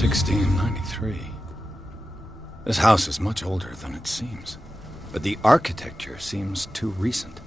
1693. This house is much older than it seems, but the architecture seems too recent.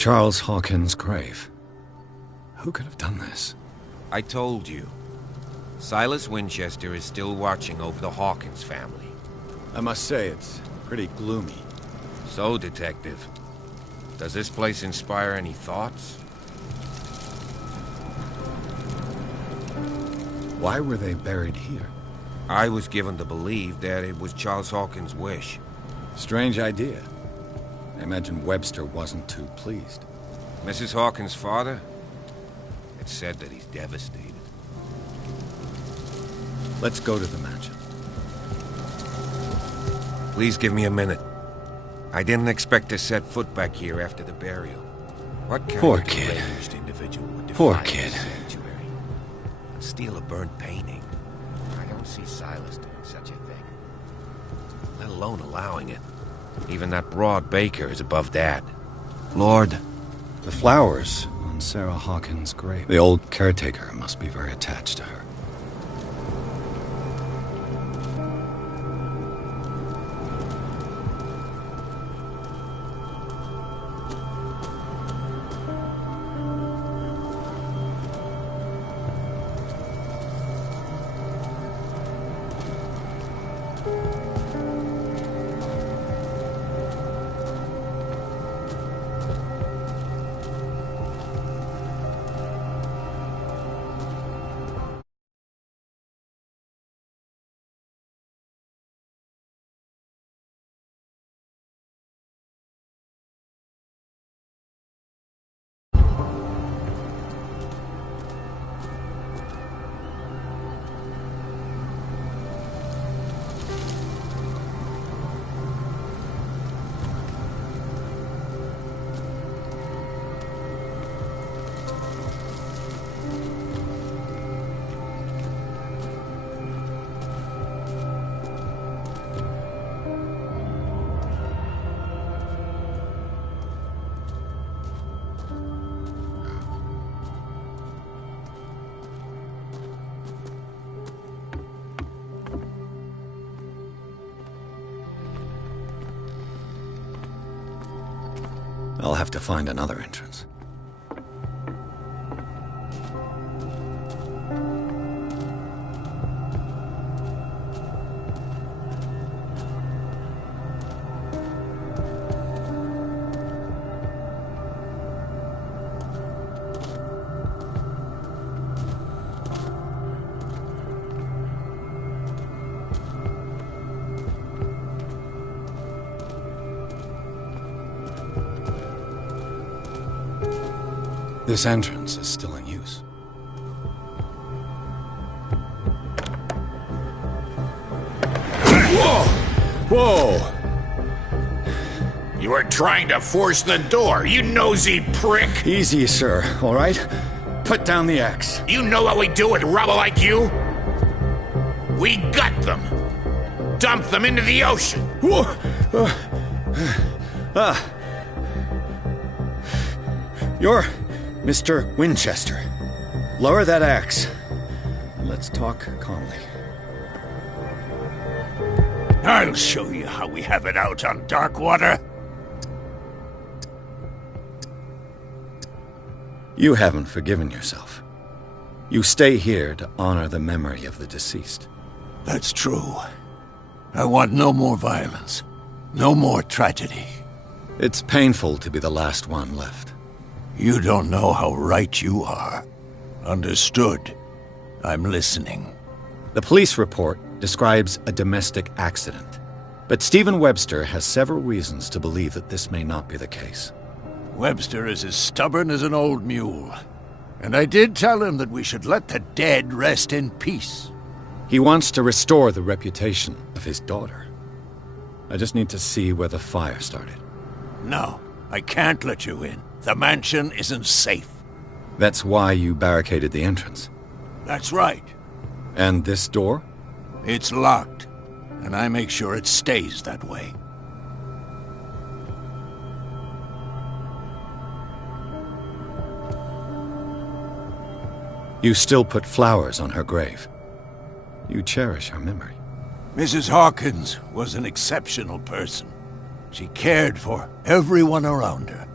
Charles Hawkins' grave. Who could have done this? I told you. Silas Winchester is still watching over the Hawkins family. I must say, it's pretty gloomy. So, Detective, does this place inspire any thoughts? Why were they buried here? I was given to believe that it was Charles Hawkins' wish. Strange idea. I imagine Webster wasn't too pleased. Mrs. Hawkins' father? It's said that he's devastated. Let's go to the mansion. Please give me a minute. I didn't expect to set foot back here after the burial. What kind Poor of kid. deranged individual would Poor defy kid. this sanctuary and steal a burnt painting? I don't see Silas doing such a thing, let alone allowing it. Even that broad baker is above that. Lord, the flowers on Sarah Hawkins' grave. The old caretaker must be very attached to her. I'll have to find another entrance. This entrance is still in use. Whoa! Whoa! You are trying to force the door, you nosy prick! Easy, sir, all right? Put down the axe. You know what we do with rubble like you? We gut them! Dump them into the ocean! Whoa! You're Mr. Winchester. Lower that axe. Let's talk calmly. I'll show you how we have it out on Darkwater. You haven't forgiven yourself. You stay here to honor the memory of the deceased. That's true. I want no more violence. No more tragedy. It's painful to be the last one left. You don't know how right you are. Understood. I'm listening. The police report describes a domestic accident, but Stephen Webster has several reasons to believe that this may not be the case. Webster is as stubborn as an old mule. And I did tell him that we should let the dead rest in peace. He wants to restore the reputation of his daughter. I just need to see where the fire started. No, I can't let you in. The mansion isn't safe. That's why you barricaded the entrance. That's right. And this door? It's locked, and I make sure it stays that way. You still put flowers on her grave. You cherish her memory. Mrs. Hawkins was an exceptional person. She cared for everyone around her.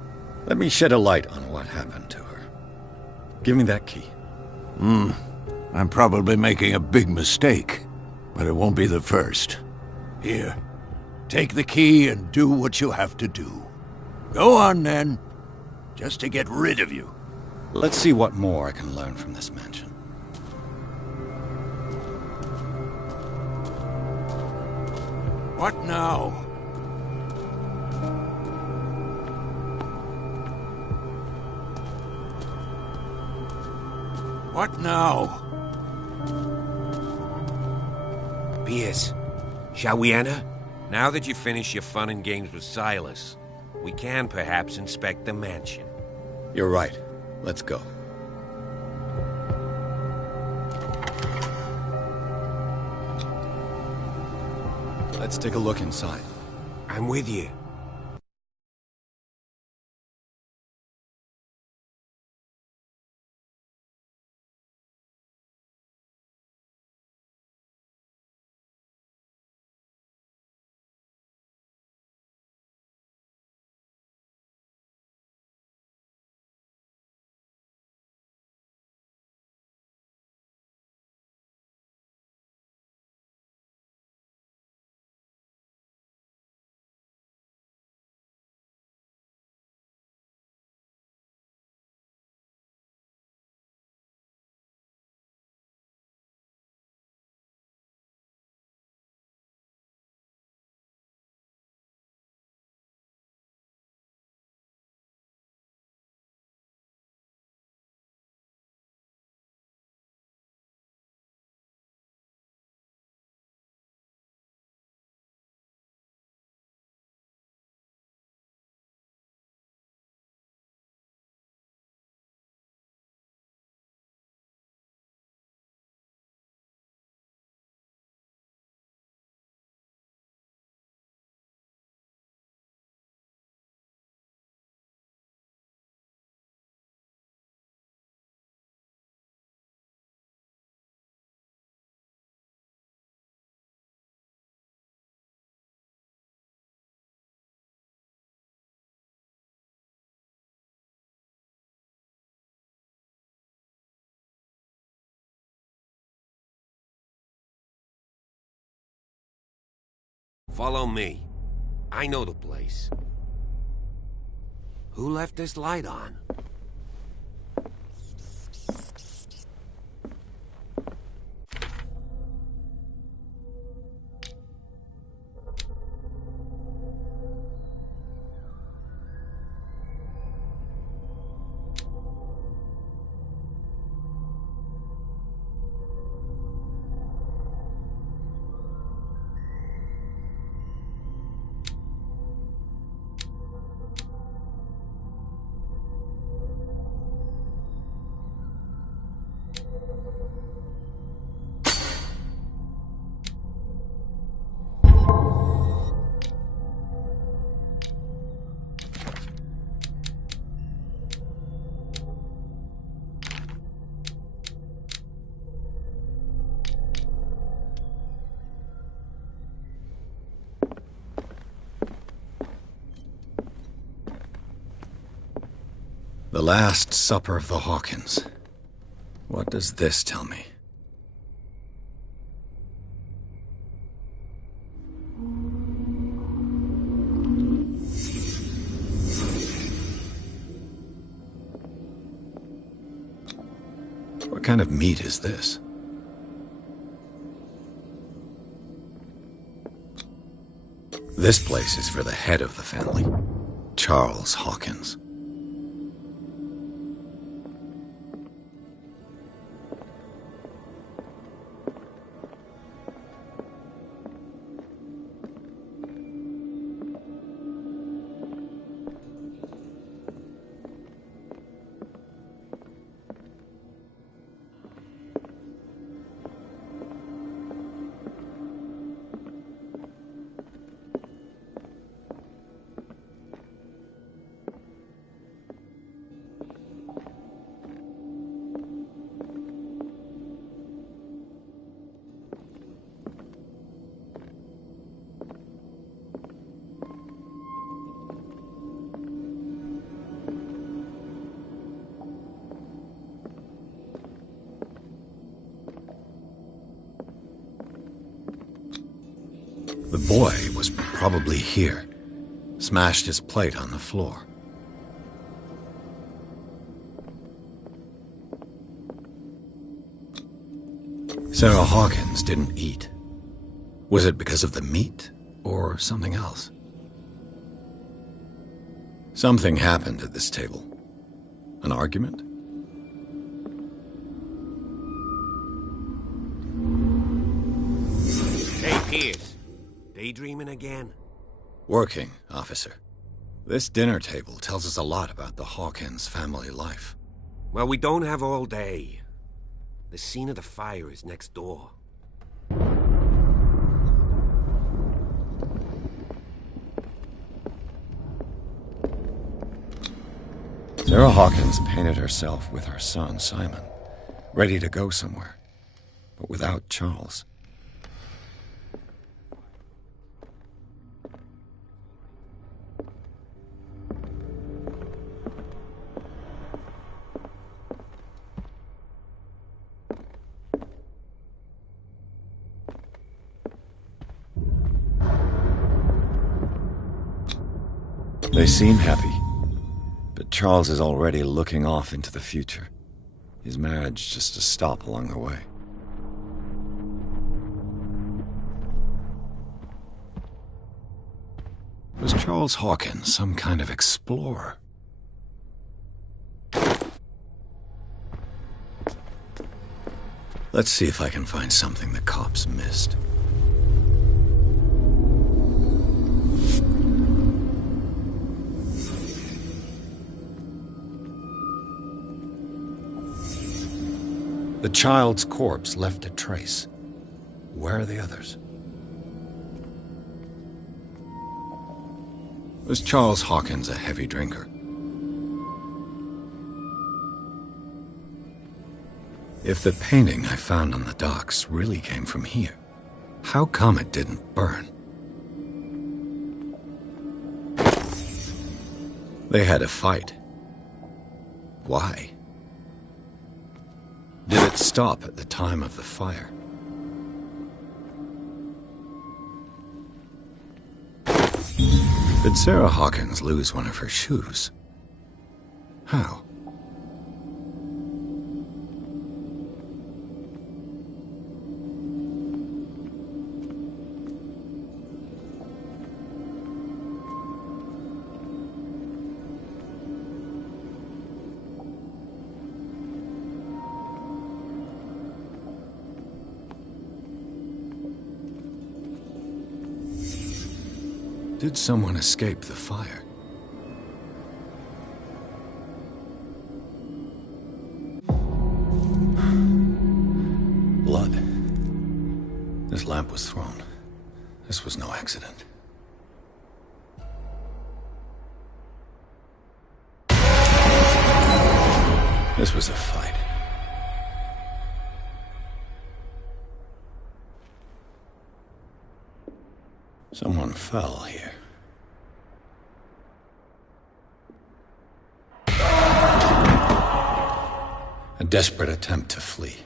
Let me shed a light on what happened to her. Give me that key. I'm probably making a big mistake, but it won't be the first. Here, take the key and do what you have to do. Go on, then. Just to get rid of you. Let's see what more I can learn from this mansion. What now? What now? Pierce, shall we enter? Now that you've finished your fun and games with Silas, we can perhaps inspect the mansion. You're right. Let's go. Let's take a look inside. I'm with you. Follow me. I know the place. Who left this light on? The Last Supper of the Hawkins. What does this tell me? What kind of meat is this? This place is for the head of the family, Charles Hawkins. boy was probably here. Smashed his plate on the floor. Sarah Hawkins didn't eat. Was it because of the meat, or something else? Something happened at this table. An argument? Hey, Pierce. Daydreaming again? Working, officer. This dinner table tells us a lot about the Hawkins family life. Well, we don't have all day. The scene of the fire is next door. Sarah Hawkins painted herself with her son, Simon, ready to go somewhere, but without Charles. They seem happy, but Charles is already looking off into the future. His marriage just a stop along the way. Was Charles Hawkins some kind of explorer? Let's see if I can find something the cops missed. The child's corpse left a trace. Where are the others? Was Charles Hawkins a heavy drinker? If the painting I found on the docks really came from here, how come it didn't burn? They had a fight. Why? Did it stop at the time of the fire? Did Sarah Hawkins lose one of her shoes? How? Did someone escape the fire? Blood. This lamp was thrown. This was no accident. This was a fight. Someone fell here. A desperate attempt to flee.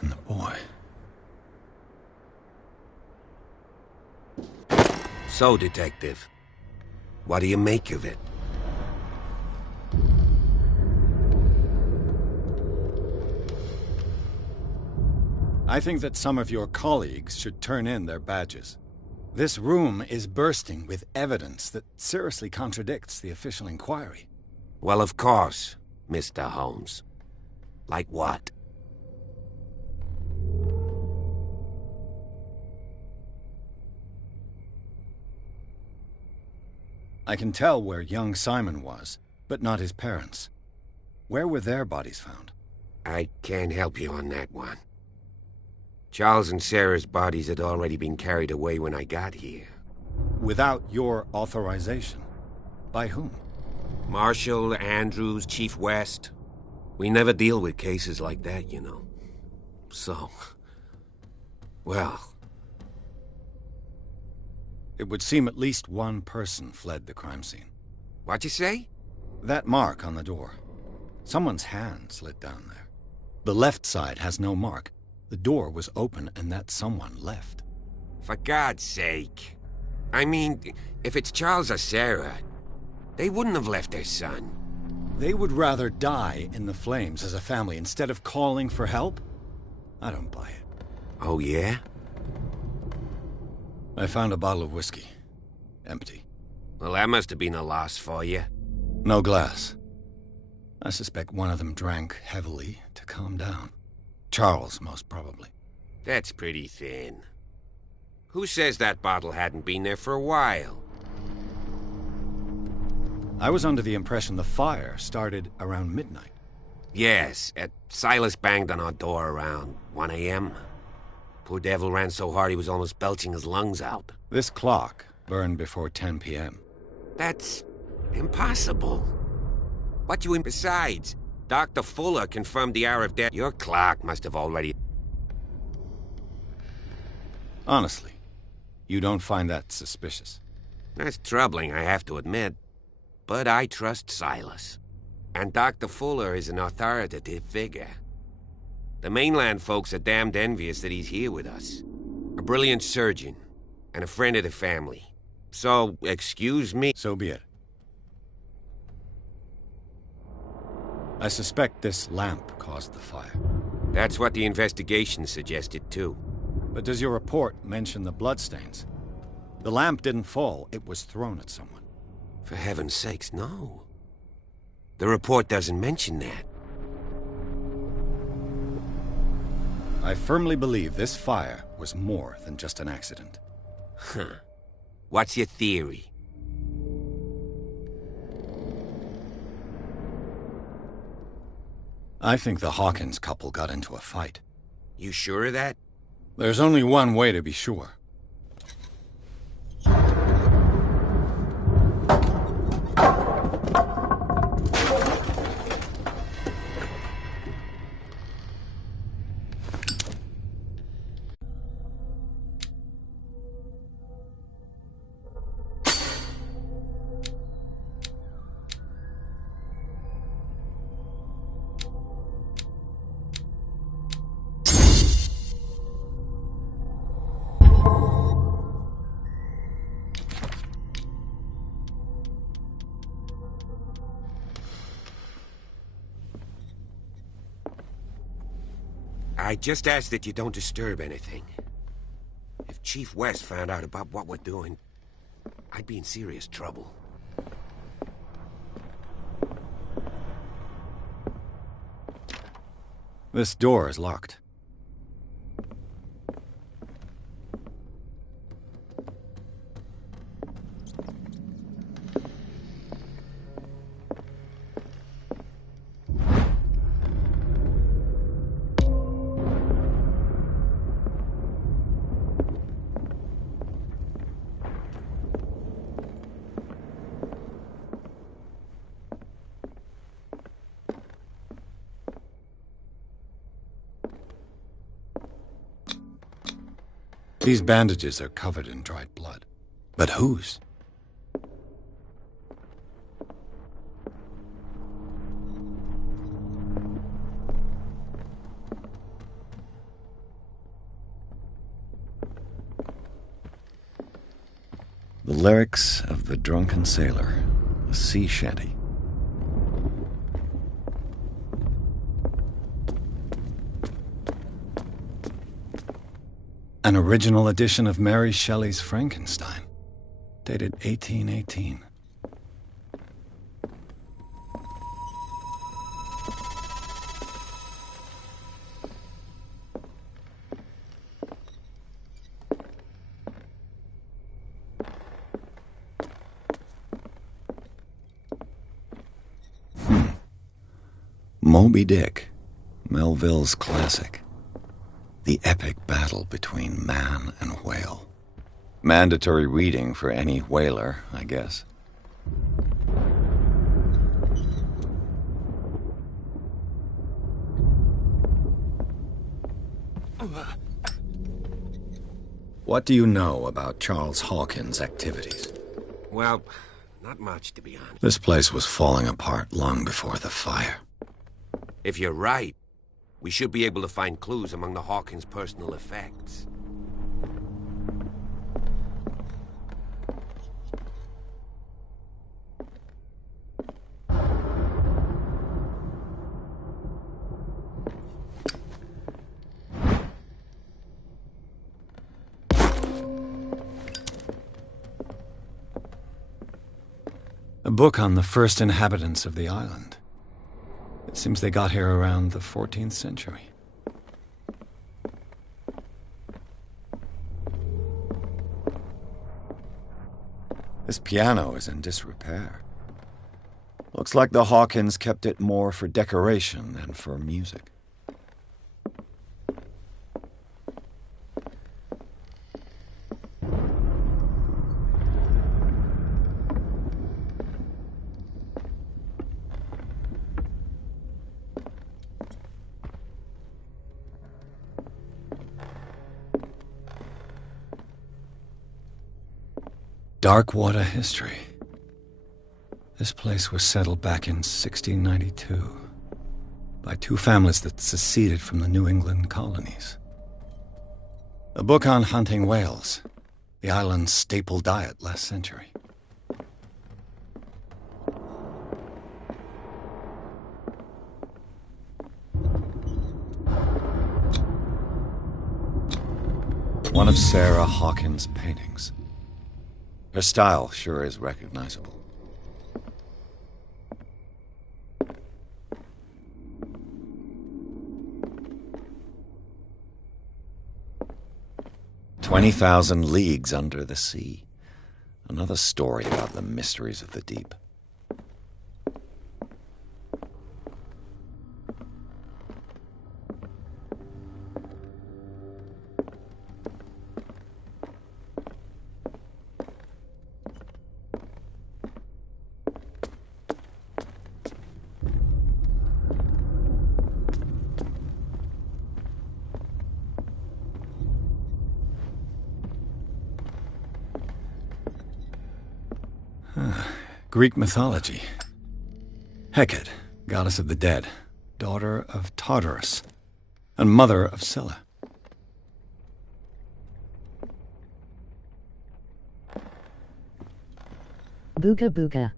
And the boy. So, Detective, what do you make of it? I think that some of your colleagues should turn in their badges. This room is bursting with evidence that seriously contradicts the official inquiry. Well, of course, Mr. Holmes. Like what? I can tell where young Simon was, but not his parents. Where were their bodies found? I can't help you on that one. Charles and Sarah's bodies had already been carried away when I got here. Without your authorization? By whom? Marshal, Andrews, Chief West. We never deal with cases like that, you know. So... well... It would seem at least one person fled the crime scene. What'd you say? That mark on the door. Someone's hand slid down there. The left side has no mark. The door was open and that someone left. For God's sake. I mean, if it's Charles or Sarah, they wouldn't have left their son. They would rather die in the flames as a family instead of calling for help? I don't buy it. Oh, yeah? I found a bottle of whiskey. Empty. Well, that must have been a loss for you. No glass. I suspect one of them drank heavily to calm down. Charles, most probably. That's pretty thin. Who says that bottle hadn't been there for a while? I was under the impression the fire started around midnight. Yes, Silas banged on our door around 1 a.m. Poor devil ran so hard he was almost belching his lungs out. This clock burned before 10 p.m. That's impossible. What you in besides? Dr. Fuller confirmed the hour of death. Your clock must have already... Honestly, you don't find that suspicious? That's troubling, I have to admit. But I trust Silas. And Dr. Fuller is an authoritative figure. The mainland folks are damned envious that he's here with us. A brilliant surgeon, and a friend of the family. So, excuse me. So be it. I suspect this lamp caused the fire. That's what the investigation suggested, too. But does your report mention the bloodstains? The lamp didn't fall, it was thrown at someone. For heaven's sakes, no. The report doesn't mention that. I firmly believe this fire was more than just an accident. Huh. What's your theory? I think the Hawkins couple got into a fight. You sure of that? There's only one way to be sure. I just ask that you don't disturb anything. If Chief West found out about what we're doing, I'd be in serious trouble. This door is locked. These bandages are covered in dried blood. But whose? The lyrics of the drunken sailor, a sea shanty. An original edition of Mary Shelley's Frankenstein, dated 1818. Moby Dick, Melville's classic. The epic battle between man and whale. Mandatory reading for any whaler, I guess. What do you know about Charles Hawkins' activities? Well, not much, to be honest. This place was falling apart long before the fire. If you're right, we should be able to find clues among the Hawkins' personal effects. A book on the first inhabitants of the island. It seems they got here around the 14th century. This piano is in disrepair. Looks like the Hawkins kept it more for decoration than for music. Darkwater history. This place was settled back in 1692 by two families that seceded from the New England colonies. A book on hunting whales, the island's staple diet last century. One of Sarah Hawkins' paintings. Her style sure is recognizable. "20,000 Leagues Under the Sea." Another story about the mysteries of the deep. Greek mythology. Hecate, goddess of the dead, daughter of Tartarus, and mother of Scylla. Booga booga.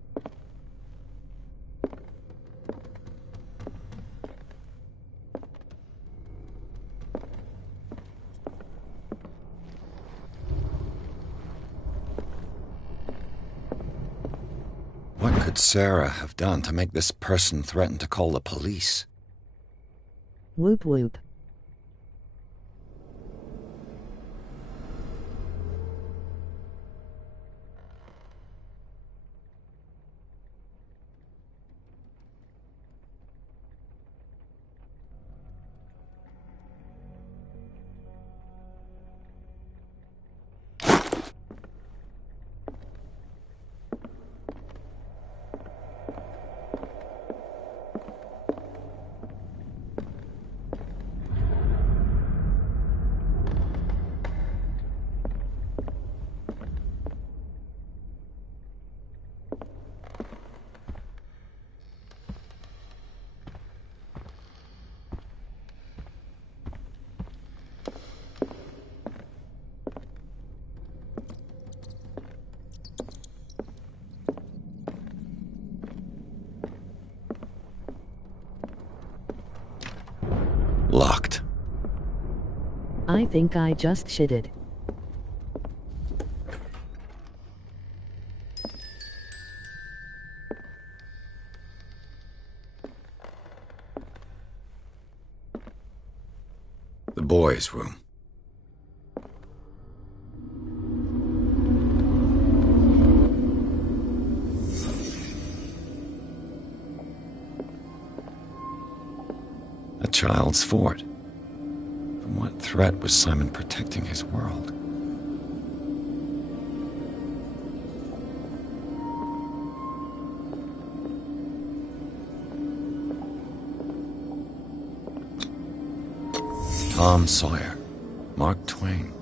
What could Sarah have done to make this person threaten to call the police? Whoop whoop. Locked. I think I just shitted. The boys' room. A child's fort. From what threat was Simon protecting his world? Tom Sawyer, Mark Twain.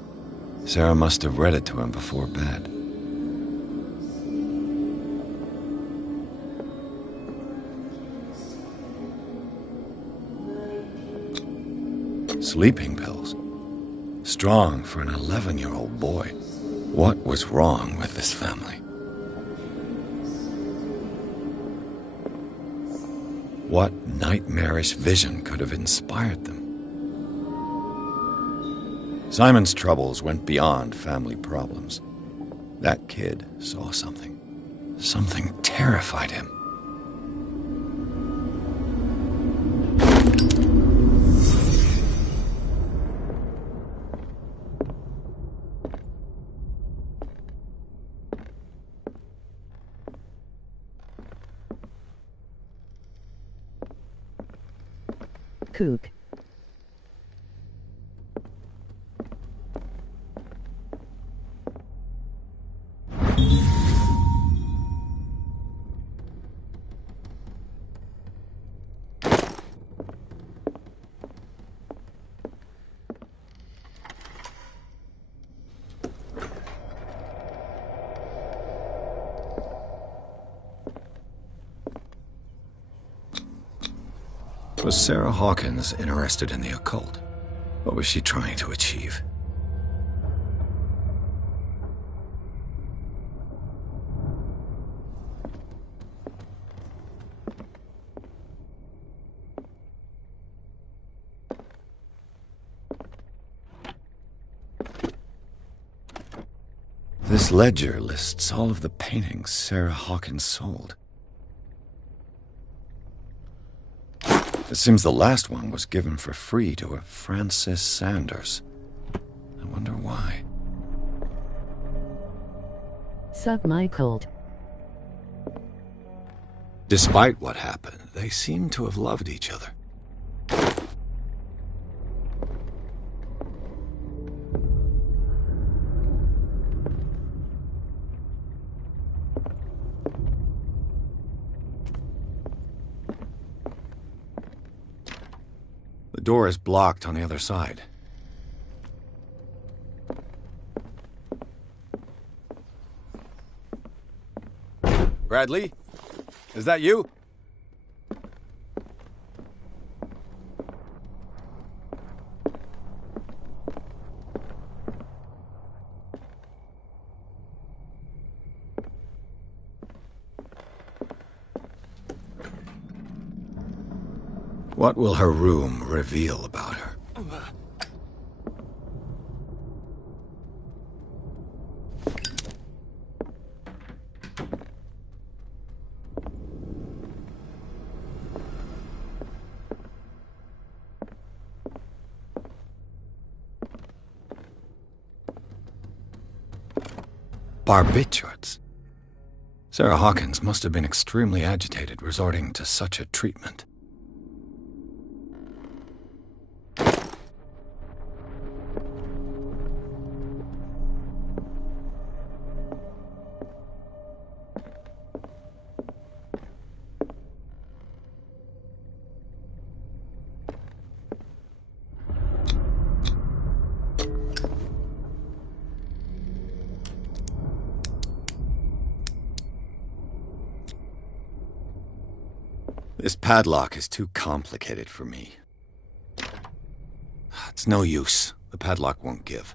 Sarah must have read it to him before bed. Sleeping pills. Strong for an 11-year-old boy. What was wrong with this family? What nightmarish vision could have inspired them? Simon's troubles went beyond family problems. That kid saw something. Something terrified him. Kook. Was Sarah Hawkins interested in the occult? What was she trying to achieve? This ledger lists all of the paintings Sarah Hawkins sold. It seems the last one was given for free to a Francis Sanders. I wonder why. Suck my cold. Despite what happened, they seem to have loved each other. The door is blocked on the other side. Bradley? Is that you? What will her room reveal about her? Barbiturates. Sarah Hawkins must have been extremely agitated resorting to such a treatment. This padlock is too complicated for me. It's no use. The padlock won't give.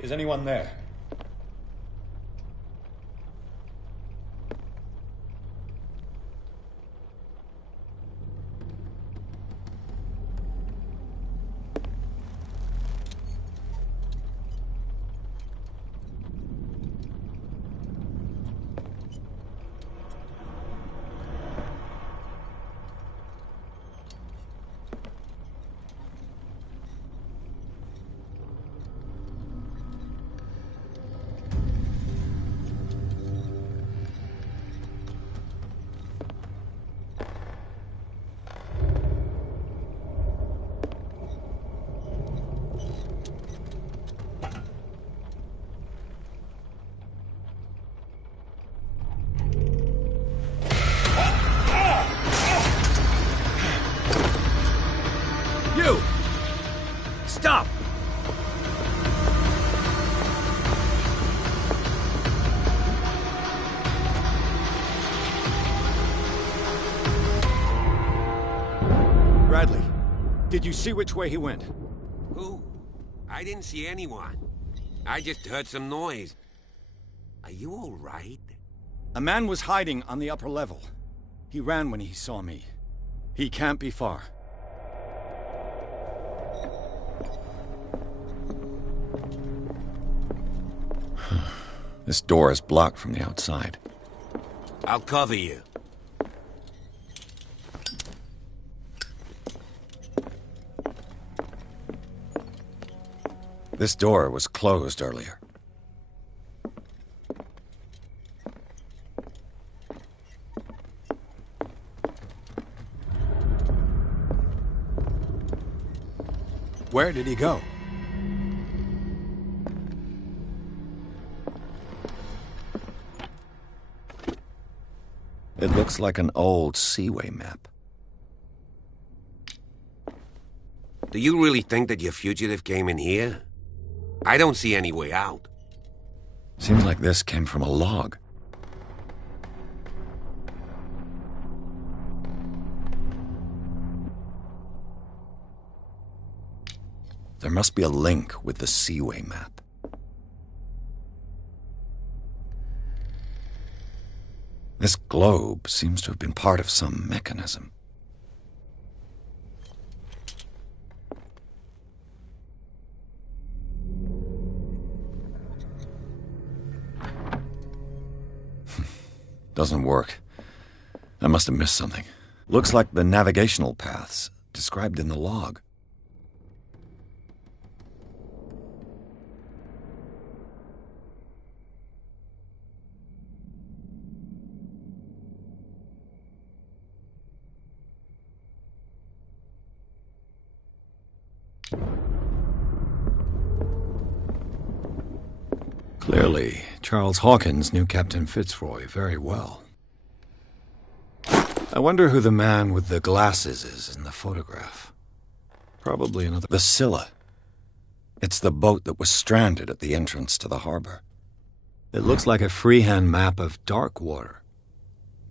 Is anyone there? do? Stop! Bradley, did you see which way he went? Who? I didn't see anyone. I just heard some noise. Are you all right? A man was hiding on the upper level. He ran when he saw me. He can't be far. This door is blocked from the outside. I'll cover you. This door was closed earlier. Where did he go? It looks like an old seaway map. Do you really think that your fugitive came in here? I don't see any way out. Seems like this came from a log. There must be a link with the seaway map. This globe seems to have been part of some mechanism. Doesn't work. I must have missed something. Looks like the navigational paths described in the log. Clearly, Charles Hawkins knew Captain Fitzroy very well. I wonder who the man with the glasses is in the photograph. Probably another... The Scylla. It's the boat that was stranded at the entrance to the harbor. It looks like a freehand map of dark water.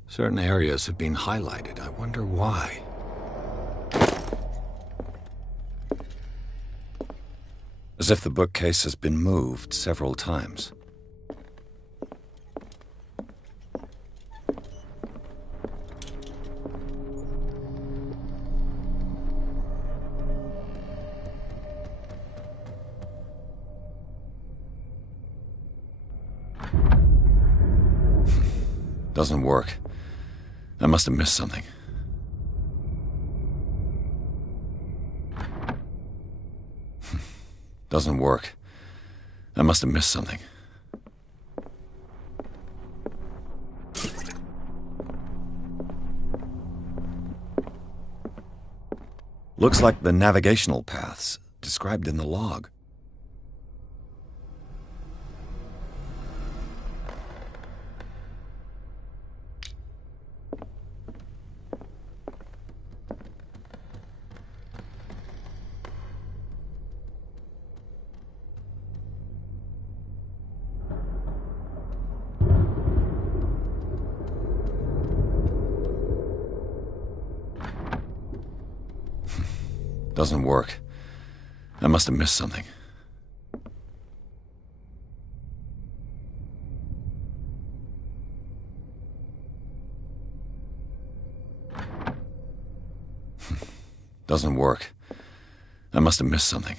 Certain areas have been highlighted. I wonder why. As if the bookcase has been moved several times. Doesn't work. I must have missed something. Doesn't work. I must have missed something. Looks like the navigational paths described in the log. Doesn't work. I must have missed something. Doesn't work. I must have missed something.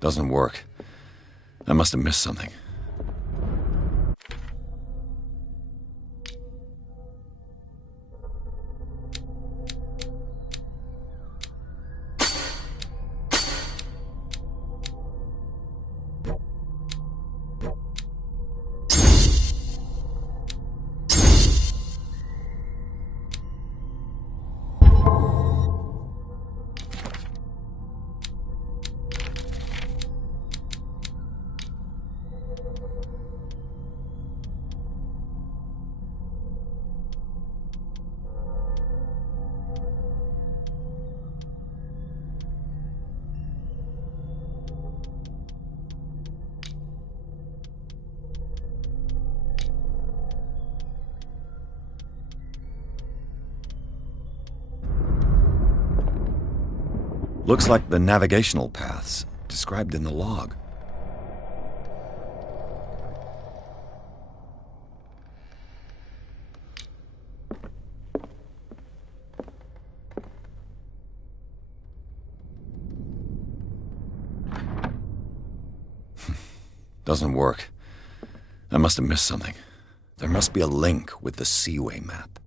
Doesn't work. I must have missed something. Looks like the navigational paths described in the log. Doesn't work. I must have missed something. There must be a link with the Seaway map.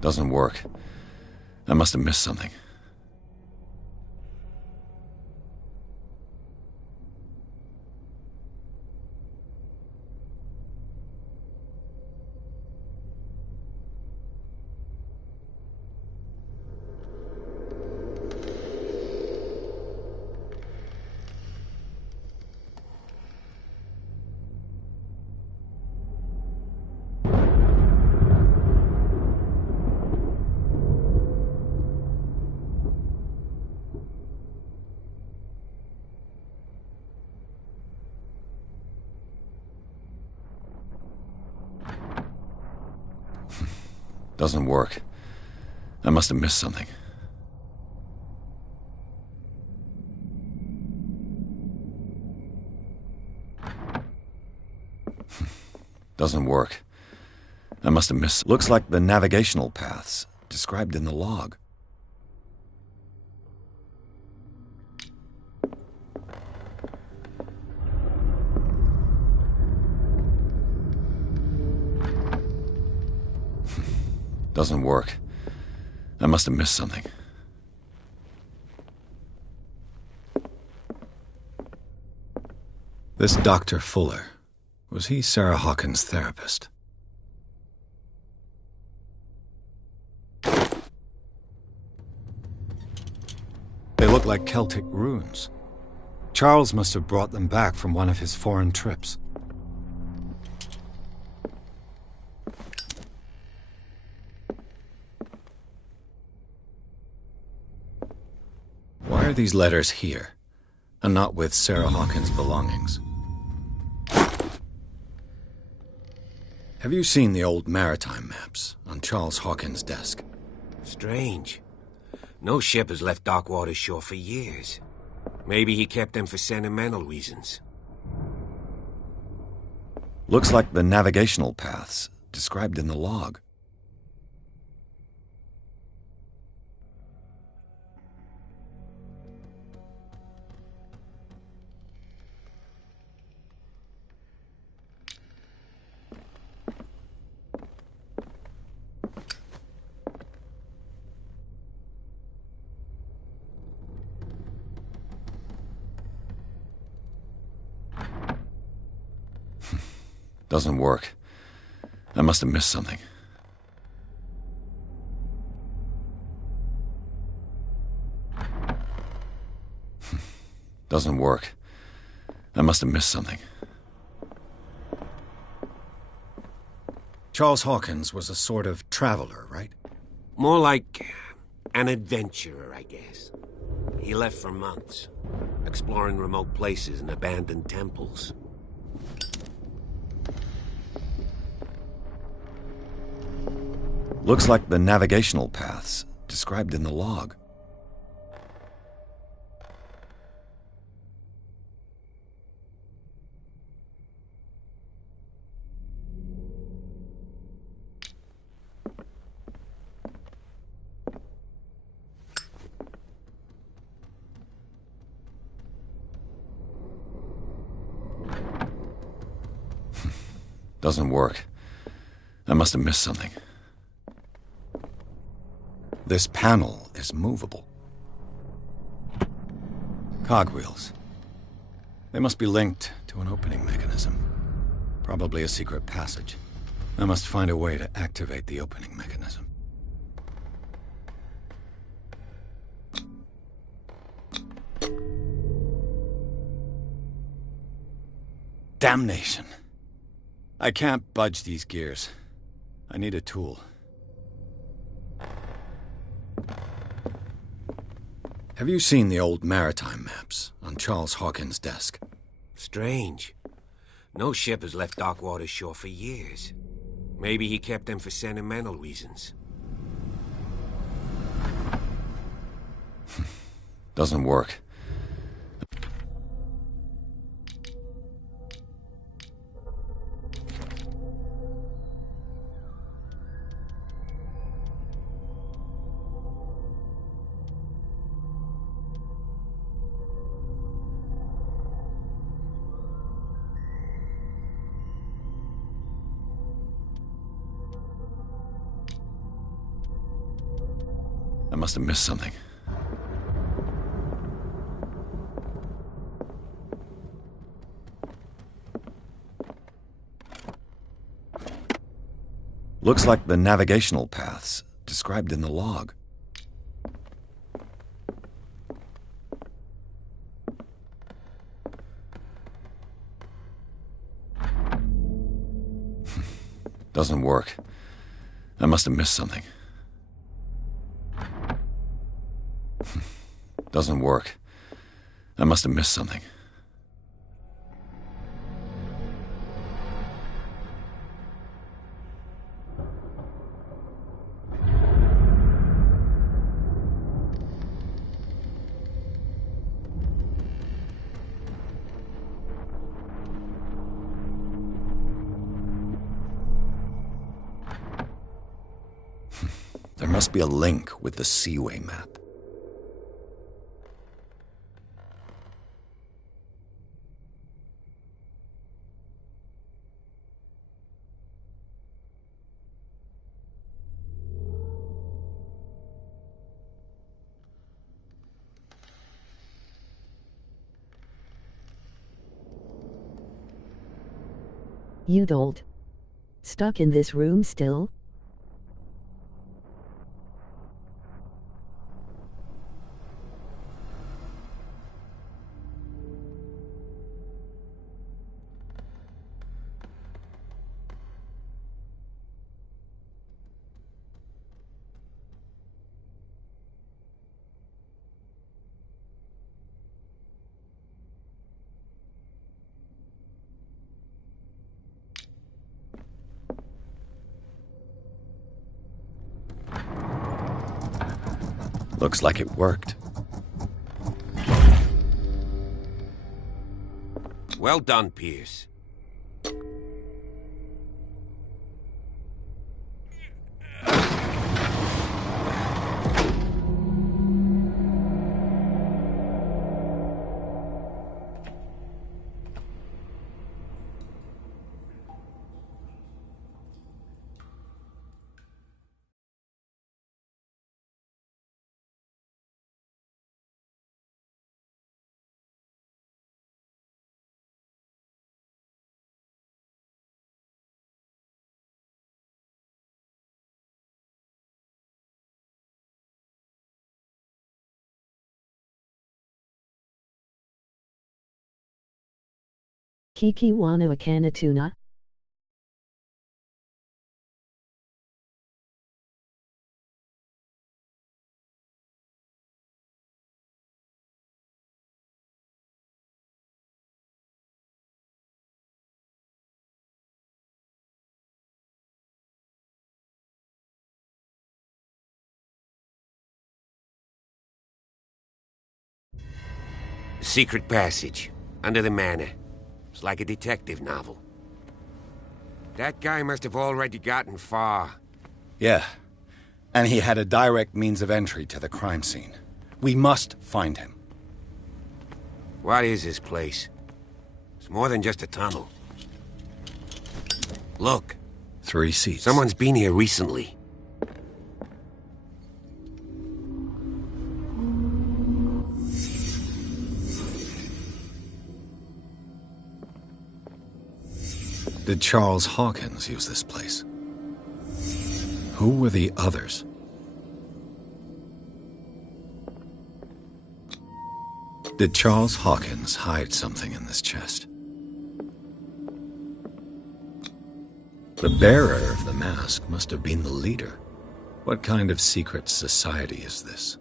Doesn't work. I must have missed something. Doesn't work. I must have missed something. Doesn't work. I must have missed... Looks like the navigational paths described in the log. Doesn't work. I must have missed something. This Dr. Fuller, was he Sarah Hawkins' therapist? They look like Celtic runes. Charles must have brought them back from one of his foreign trips. Why are these letters here, and not with Sarah Hawkins' belongings? Have you seen the old maritime maps on Charles Hawkins' desk? Strange. No ship has left Darkwater shore for years. Maybe he kept them for sentimental reasons. Looks like the navigational paths described in the log. Doesn't work. I must have missed something. Doesn't work. I must have missed something. Charles Hawkins was a sort of traveler, right? More like an adventurer, I guess. He left for months, exploring remote places and abandoned temples. Looks like the navigational paths described in the log. Doesn't work. I must have missed something. This panel is movable. Cogwheels. They must be linked to an opening mechanism. Probably a secret passage. I must find a way to activate the opening mechanism. Damnation. I can't budge these gears. I need a tool. Have you seen the old maritime maps on Charles Hawkins' desk? Strange. No ship has left Darkwater shore for years. Maybe he kept them for sentimental reasons. Doesn't work. I must have missed something. Looks like the navigational paths described in the log. Doesn't work. I must have missed something. Doesn't work. I must have missed something. There must be a link with the Seaway map. You don't. Stuck in this room still? Looks like it worked. Well done, Pierce. Kiki wanna a can of tuna? Secret passage, under the manor. It's like a detective novel. That guy must have already gotten far. Yeah. And he had a direct means of entry to the crime scene. We must find him. What is this place? It's more than just a tunnel. Look. 3 seats. Someone's been here recently. Did Charles Hawkins use this place? Who were the others? Did Charles Hawkins hide something in this chest? The bearer of the mask must have been the leader. What kind of secret society is this?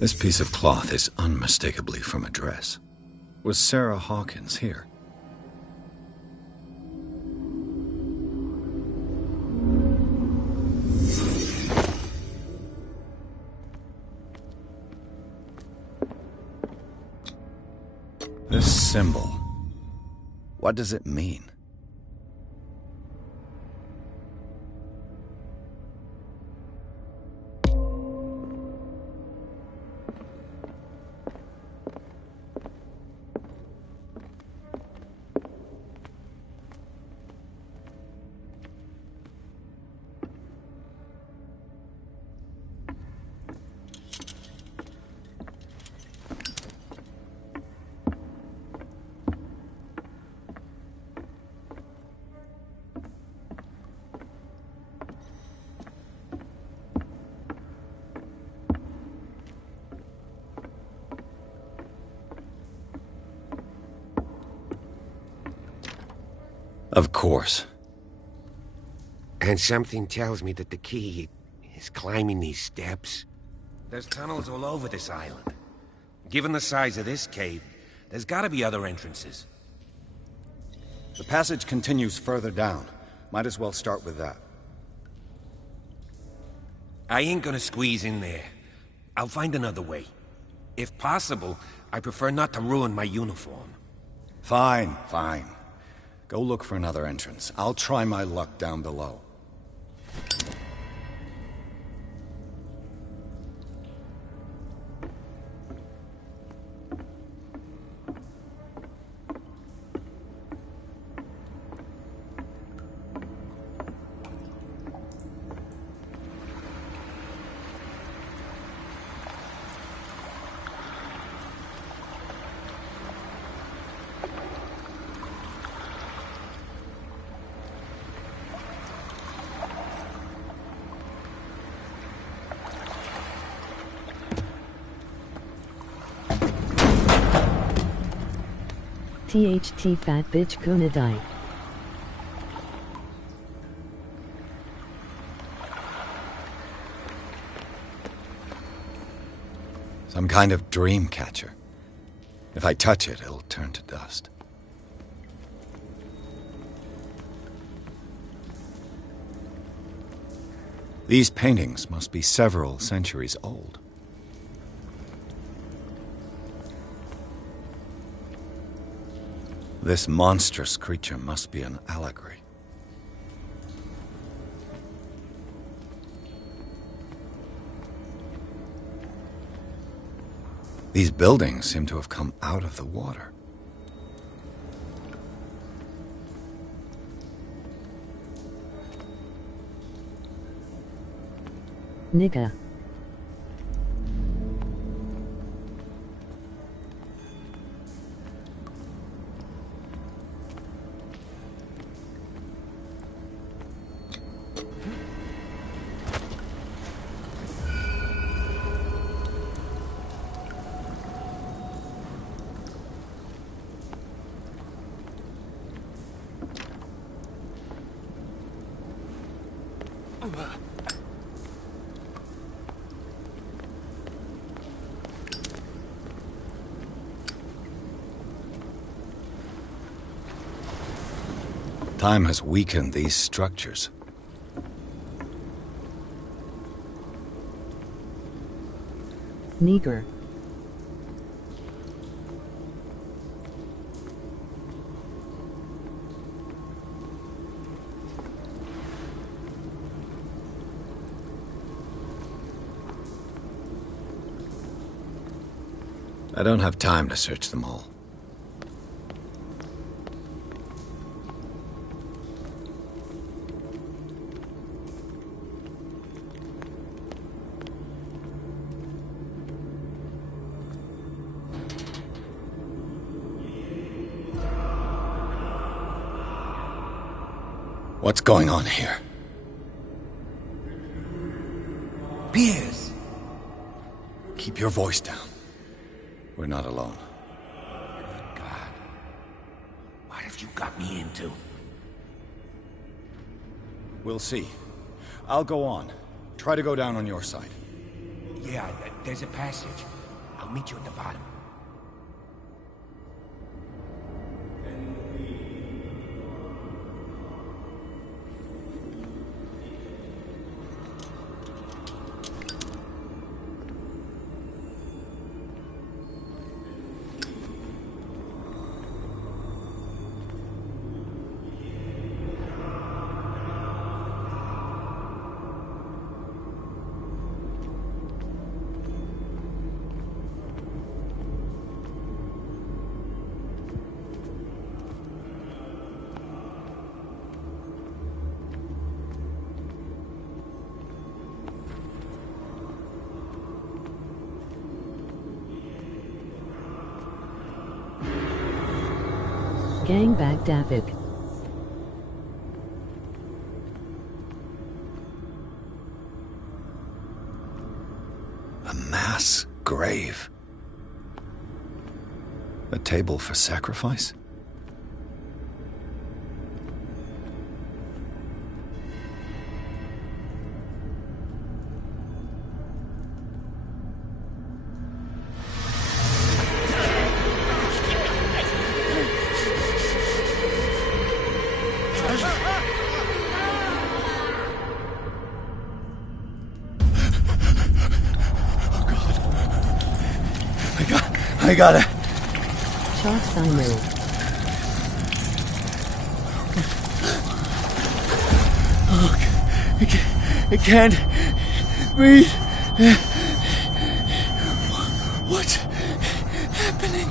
This piece of cloth is unmistakably from a dress. Was Sarah Hawkins here? This symbol, what does it mean? Of course. And something tells me that the key is climbing these steps. There's tunnels all over this island. Given the size of this cave, there's gotta be other entrances. The passage continues further down. Might as well start with that. I ain't gonna squeeze in there. I'll find another way. If possible, I prefer not to ruin my uniform. Fine, fine. Go look for another entrance. I'll try my luck down below. THT fat bitch gonna die. Some kind of dream catcher. If I touch it, it'll turn to dust. These paintings must be several centuries old. This monstrous creature must be an allegory. These buildings seem to have come out of the water. Nigga. Time has weakened these structures. Nigger. I don't have time to search them all. What's going on here? Piers! Keep your voice down. We're not alone. God. What have you got me into? We'll see. I'll go on. Try to go down on your side. Yeah, there's a passage. I'll meet you at the bottom. Gang back David. A mass grave. A table for sacrifice? I got it. Shots I know. I can't breathe. What's happening?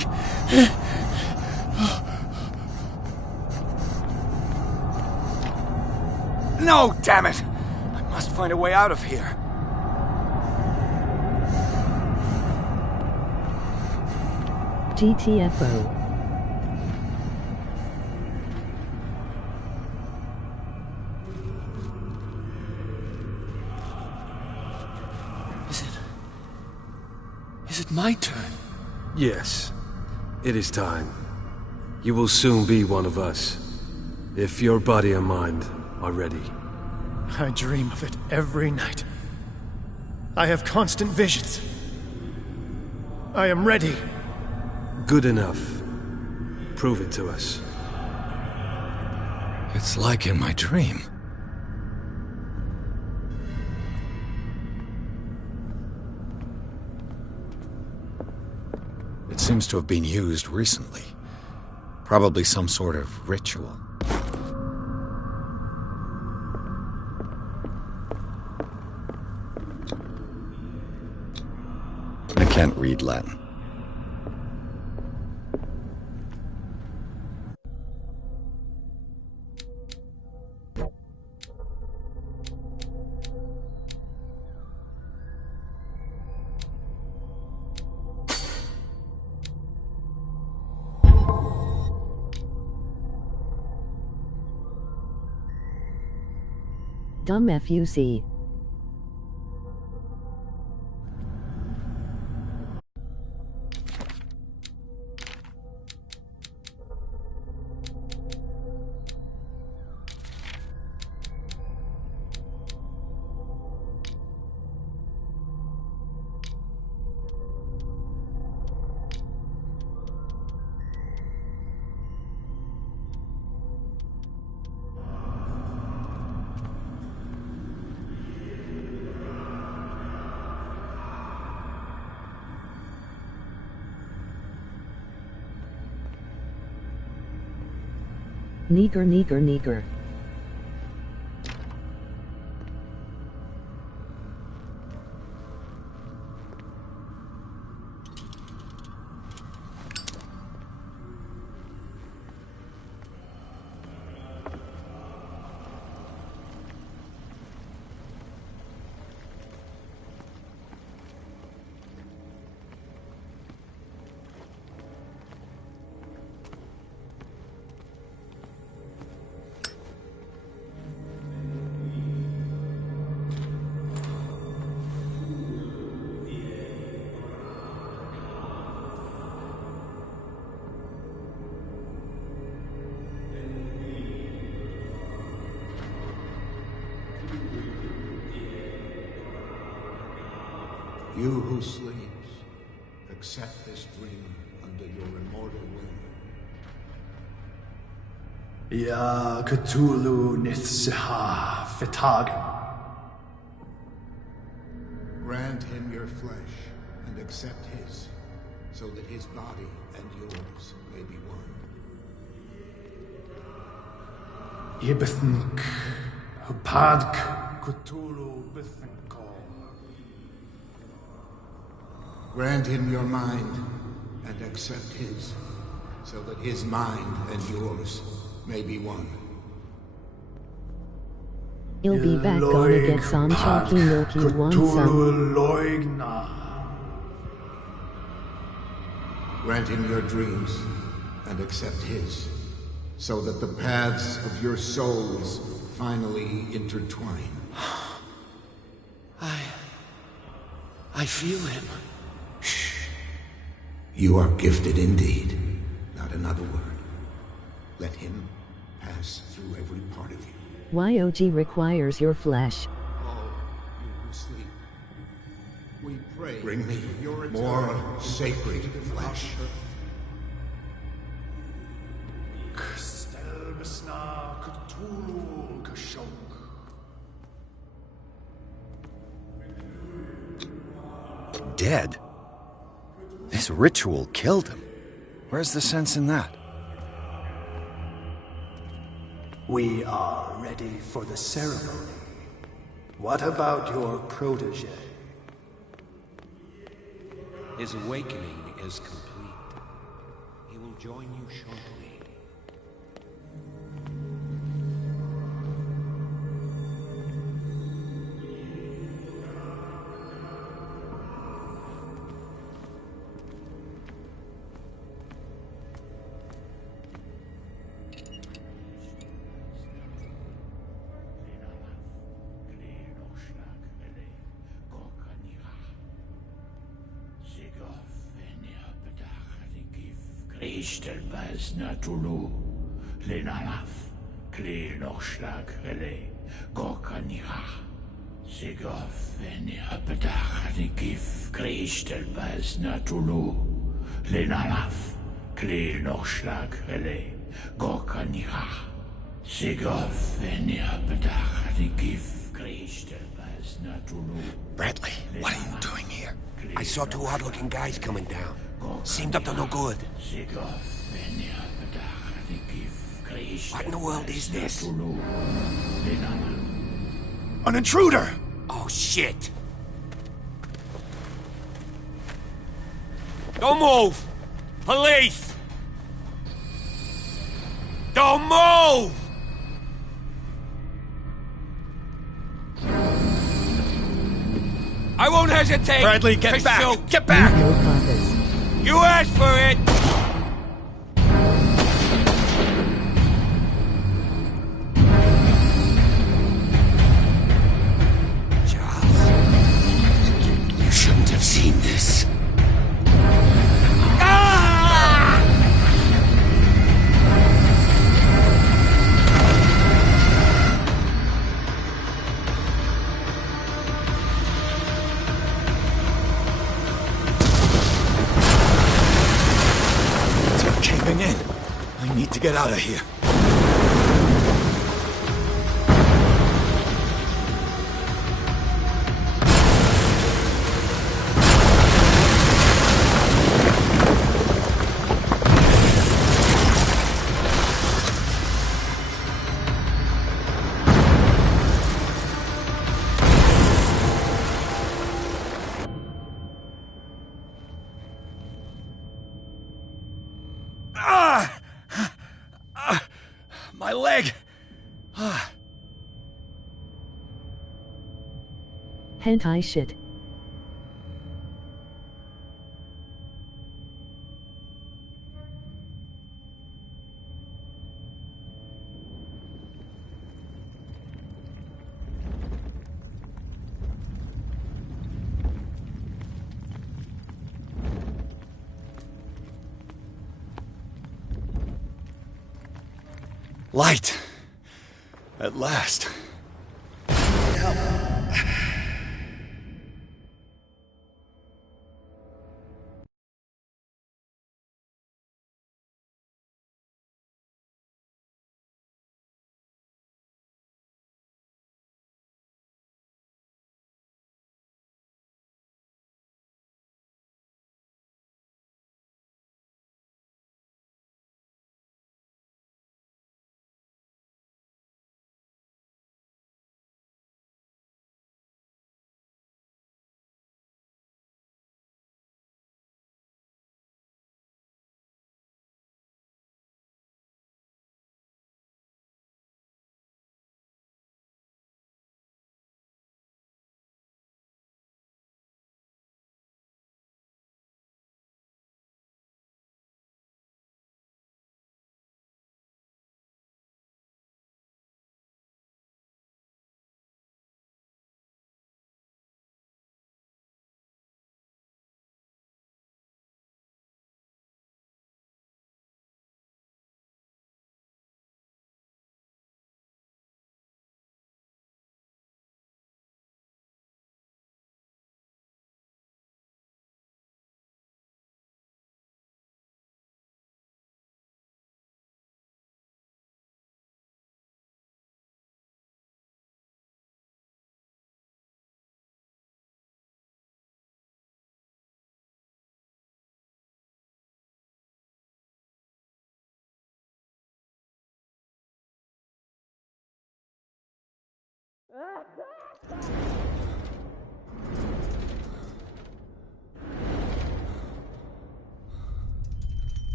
No, damn it! I must find a way out of here. GTFO. Is it my turn? Yes, it is time. You will soon be one of us, if your body and mind are ready. I dream of it every night. I have constant visions. I am ready. Good enough. Prove it to us. It's like in my dream. It seems to have been used recently. Probably some sort of ritual. I can't read Latin. Dumb FUC. Neger. You who sleeps, accept this dreamer under your immortal will. Ya Cthulhu Nithsiha Fitagan. Grant him your flesh and accept his, so that his body and yours may be one. Yibithink Hupadk Cthulhu Bithinko. Grant him your mind and accept his, so that his mind and yours may be one. He'll be back gonna get some chalky milky one some. Grant him your dreams and accept his, so that the paths of your souls finally intertwine. I feel him. You are gifted indeed. Not another word. Let him pass through every part of you. YOG requires your flesh. All you who sleep, we pray. Bring me more sacred flesh. Dead? This ritual killed him. Where's the sense in that? We are ready for the ceremony. What about your protege? His awakening is complete. He will join you shortly. Cthulhu, Cthulhu, Lenalaf, Kli Nochschlag, Relay, Gorkanira, Sigof, Eniapetach, Nikif, Kristelbas, Cthulhu, Lenalaf, Kli Nochschlag, Relay, Gorkanira, Sigof, Eniapetach, Nikif, Kristelbas, Cthulhu. Bradley, what are you doing here? I saw two odd-looking guys coming down. Seemed up to no good. What in the world is this? An intruder! Oh, shit! Don't move! Police! Don't move! I won't hesitate! Bradley, get back! Shoot. Get back! No compass. You asked for it! out of here. My leg! Hentai shit. Light! At last.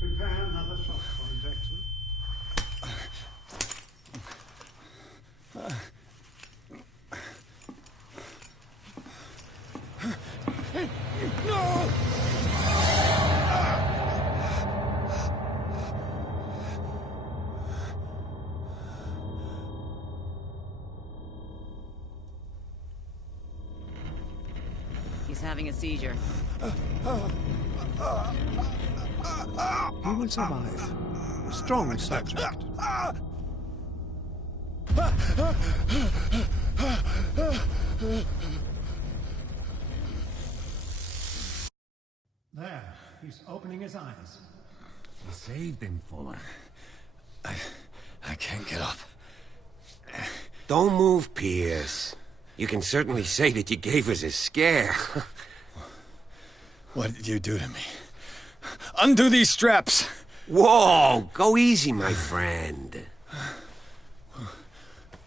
Prepare another shot for injection. No! He's having a seizure. He will survive. Strong subject. There, he's opening his eyes. You saved him, Fuller. I can't get up. Don't move, Pierce. You can certainly say that you gave us a scare. What did you do to me? Undo these straps! Whoa! Go easy, my friend.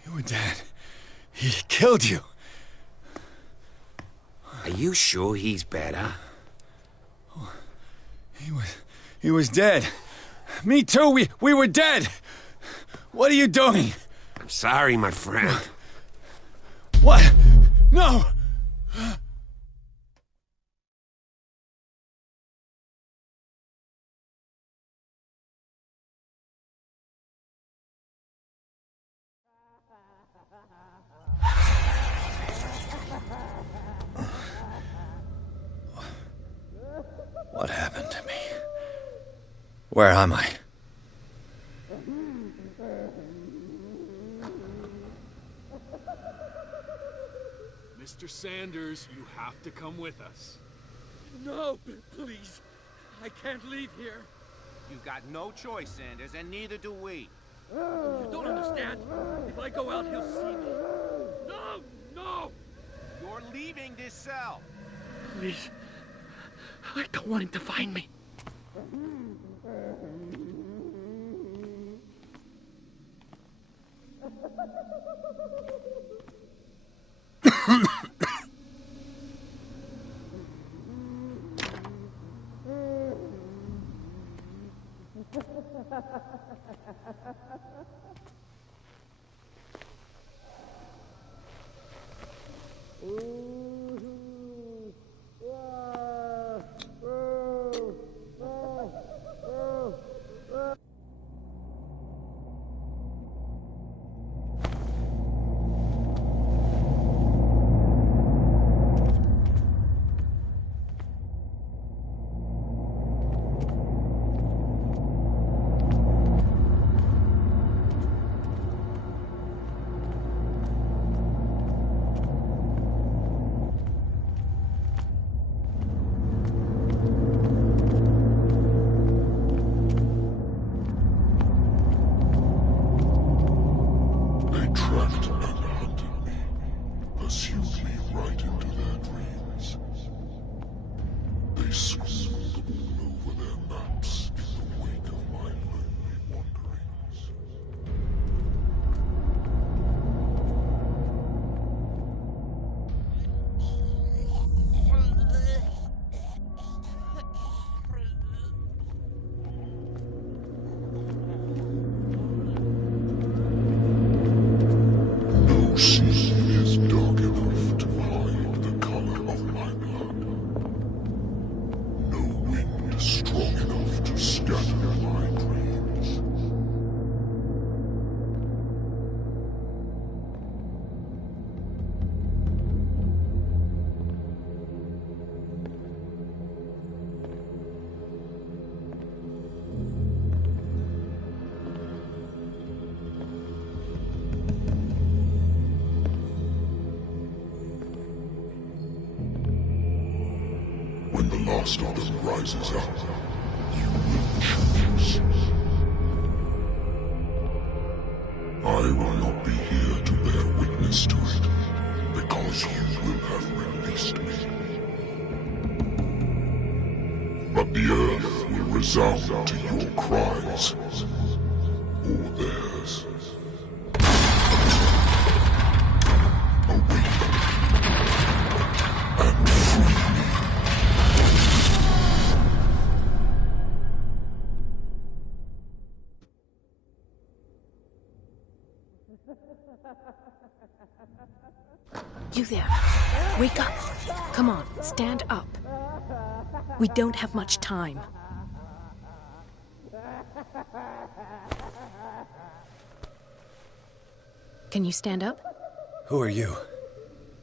You were dead. He killed you. Are you sure he's better? He was dead. Me too, we were dead! What are you doing? I'm sorry, my friend. What? No! What happened to me? Where am I? Mr. Sanders, you have to come with us. No, please. I can't leave here. You've got no choice, Sanders, and neither do we. You don't understand. If I go out, he'll see me. No! No! You're leaving this cell. Please. I don't want him to find me. When the last of them rises up, you will choose. I will not be here to bear witness to it, because you will have released me. But the earth will resound to your cries, or theirs. Awaken and free me. You there. Wake up. Come on, stand up. We don't have much time. Can you stand up? Who are you?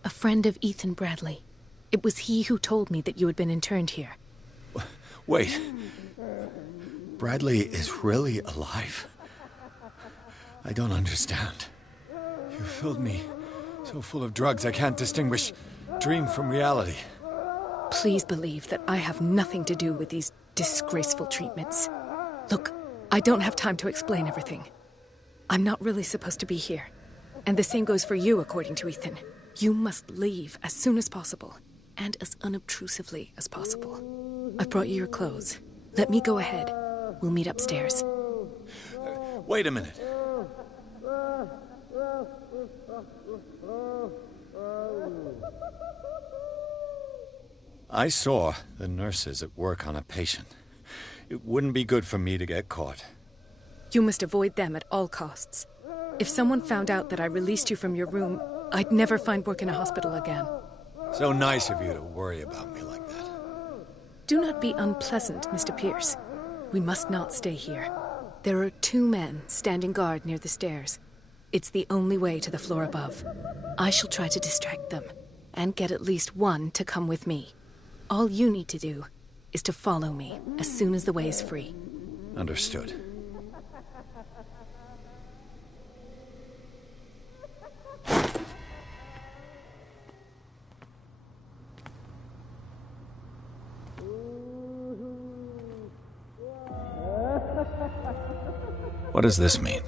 A friend of Ethan Bradley. It was he who told me that you had been interned here. Wait. Bradley is really alive? I don't understand. You filled me so full of drugs I can't distinguish dream from reality. Please believe that I have nothing to do with these disgraceful treatments. Look, I don't have time to explain everything. I'm not really supposed to be here. And the same goes for you, according to Ethan. You must leave as soon as possible, and as unobtrusively as possible. I've brought you your clothes. Let me go ahead. We'll meet upstairs. Wait a minute. I saw the nurses at work on a patient. It wouldn't be good for me to get caught. You must avoid them at all costs. If someone found out that I released you from your room, I'd never find work in a hospital again. So nice of you to worry about me like that. Do not be unpleasant, Mr. Pierce. We must not stay here. There are 2 men standing guard near the stairs. It's the only way to the floor above. I shall try to distract them, and get at least one to come with me. All you need to do is to follow me as soon as the way is free. Understood. What does this mean?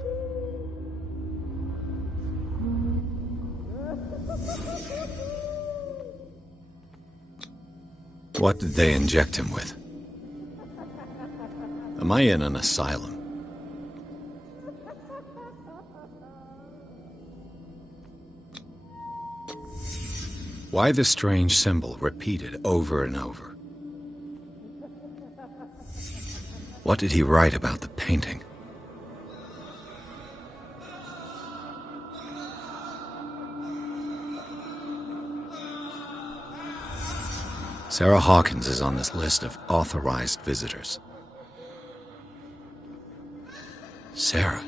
What did they inject him with? Am I in an asylum? Why this strange symbol repeated over and over? What did he write about the painting? Sarah Hawkins is on this list of authorized visitors. Sarah.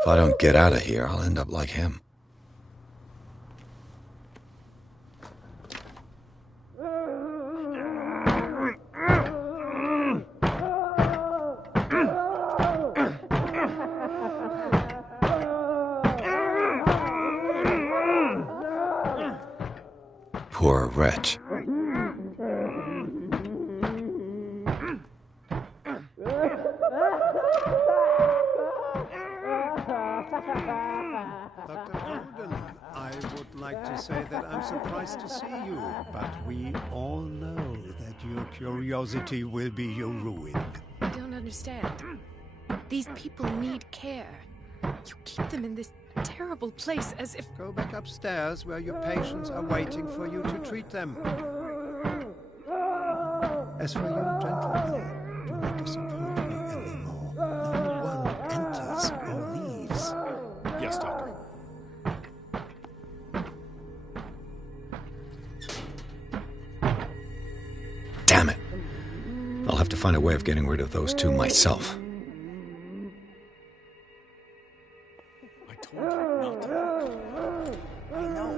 If I don't get out of here, I'll end up like him. Poor wretch. Say that I'm surprised to see you, but we all know that your curiosity will be your ruin. I don't understand. These people need care. You keep them in this terrible place as if... Go back upstairs where your patients are waiting for you to treat them. As for you, gentlemen, do not disappoint me anymore. No one enters or leaves. Yes, Doctor. Damn it. I'll have to find a way of getting rid of those two myself. I told you not to. I know.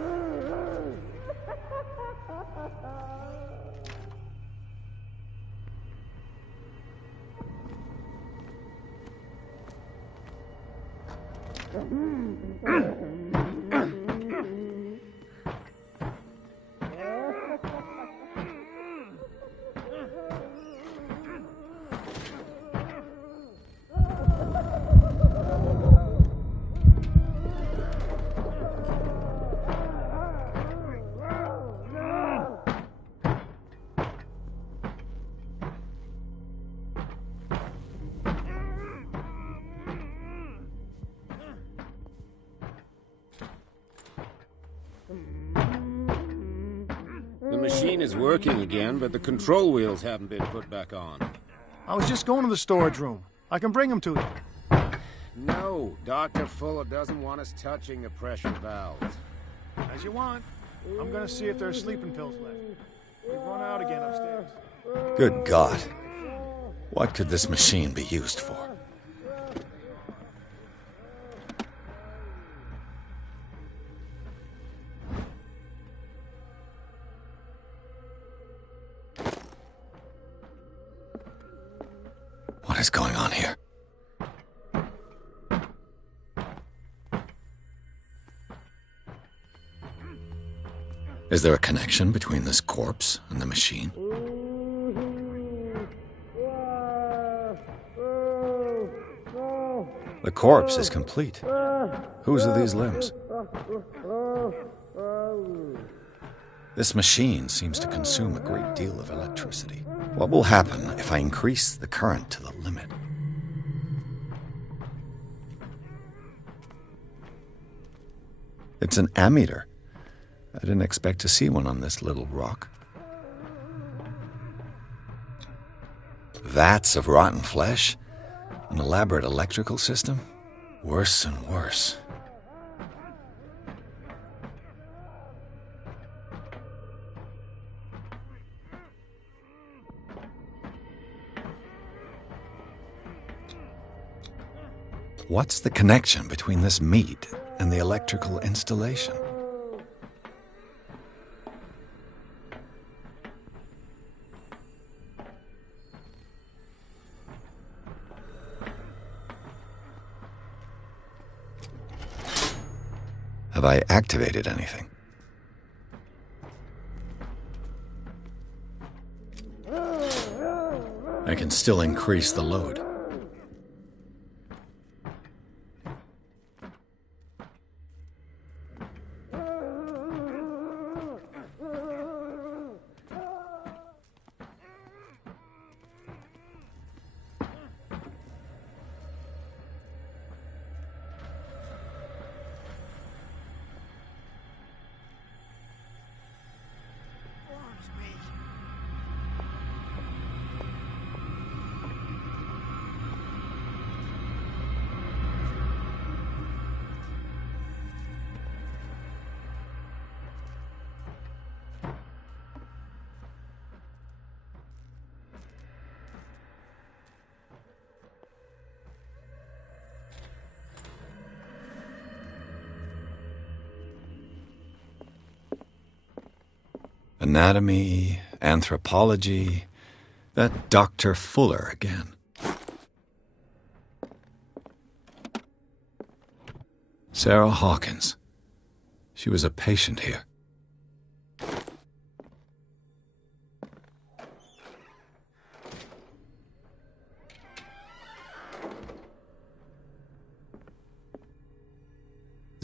The machine is working again, but the control wheels haven't been put back on. I was just going to the storage room. I can bring them to you. No, Dr. Fuller doesn't want us touching the pressure valves. As you want. I'm gonna see if there are sleeping pills left. We've run out again upstairs. Good God. What could this machine be used for? What is going on here? Is there a connection between this corpse and the machine? The corpse is complete. Whose are these limbs? This machine seems to consume a great deal of electricity. What will happen if I increase the current to the limit? It's an ammeter. I didn't expect to see one on this little rock. Vats of rotten flesh? An elaborate electrical system? Worse and worse. What's the connection between this meat and the electrical installation? Have I activated anything? I can still increase the load. Anatomy, anthropology, that Dr. Fuller again. Sarah Hawkins. She was a patient here.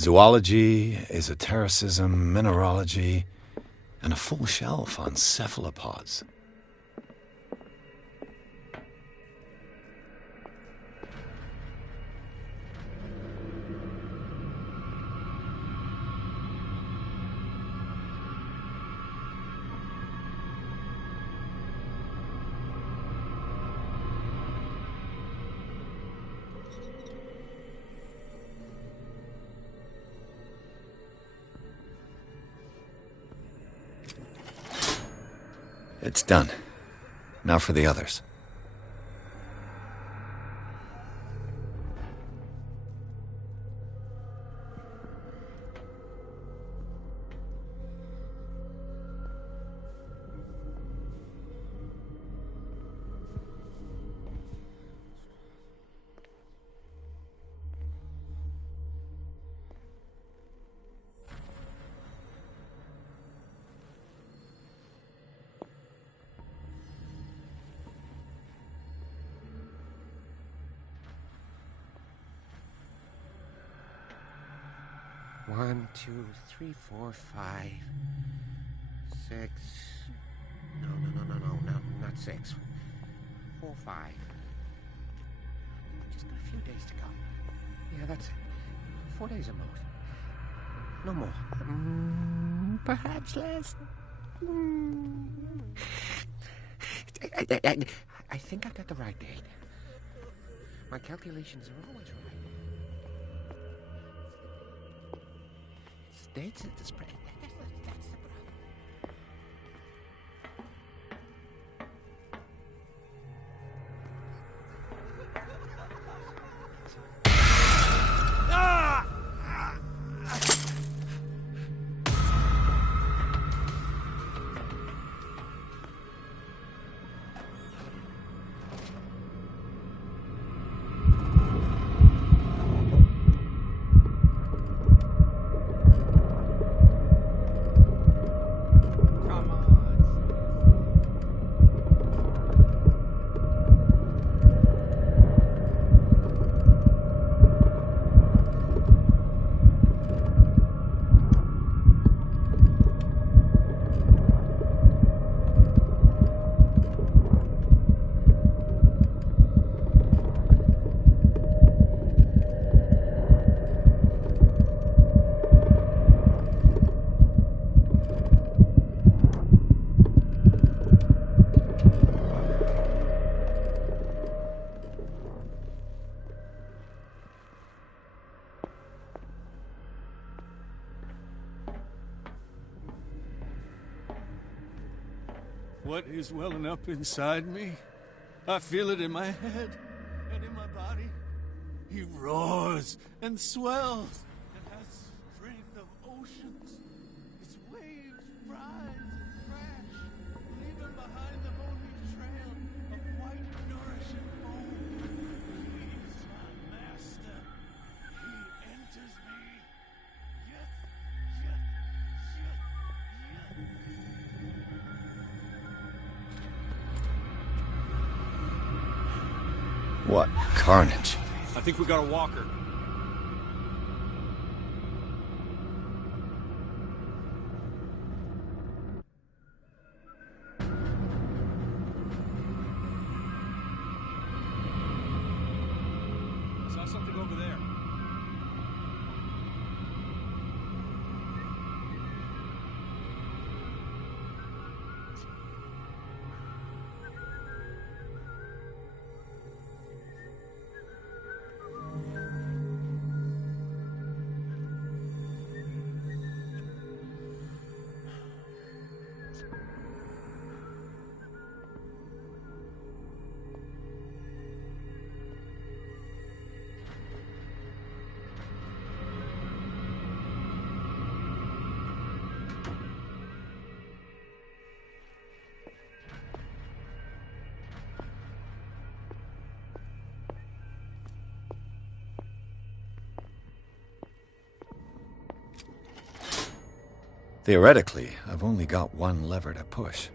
Zoology, esotericism, mineralogy, and a full shelf on cephalopods. It's done. Now for the others. One, 2, 3, 4, 5, 6. No, not 6. 4, 5. Just got a few days to go. Yeah, that's it. 4 days at most. No more. Perhaps less. I think I've got the right date. My calculations are always right. Dates at the spread. That's the problem. What is welling up inside me? I feel it in my head and in my body. He roars and swells and has strength of oceans. Its waves rise and crash, leaving behind them only trail of white, nourishing foam. He is my master. He enters me. Yes. What carnage? I think we got a walker. Saw something over there. Theoretically, I've only got one lever to push.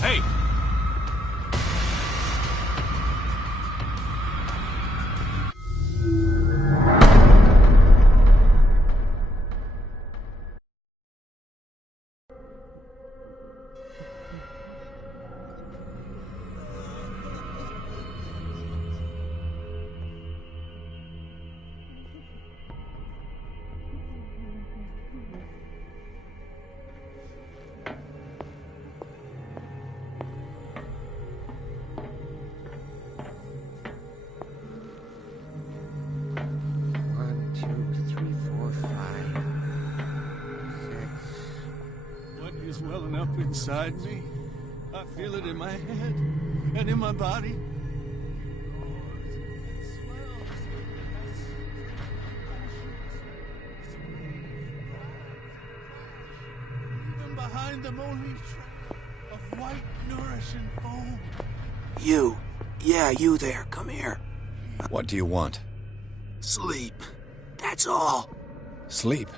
Hey! Is welling up inside me. I feel it in my head and in my body. Even behind the moldy trail of white, nourishing foam. You there, come here. What do you want? Sleep. That's all. Sleep?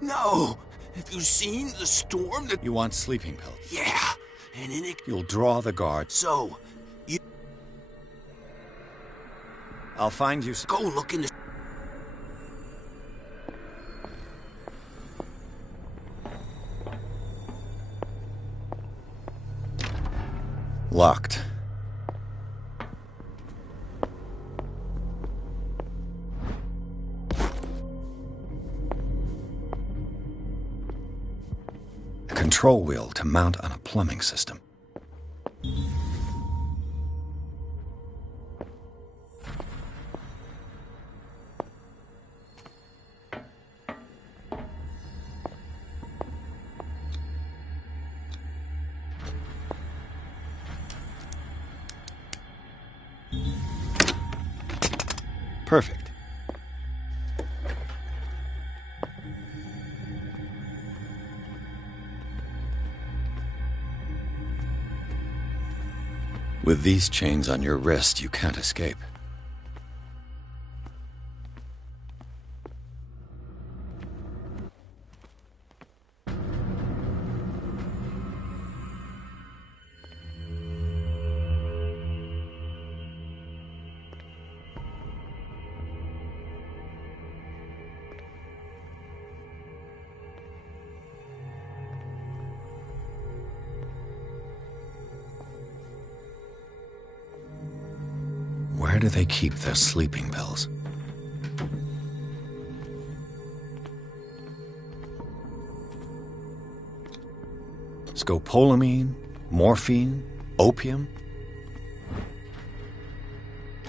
No! Have you seen the storm that... You want sleeping pills? Yeah, and in it... You'll draw the guard. So, you... I'll find you... Go look in the... Locked. Control wheel to mount on a plumbing system. Perfect. With these chains on your wrist, you can't escape. Where do they keep their sleeping pills? Scopolamine? Morphine? Opium?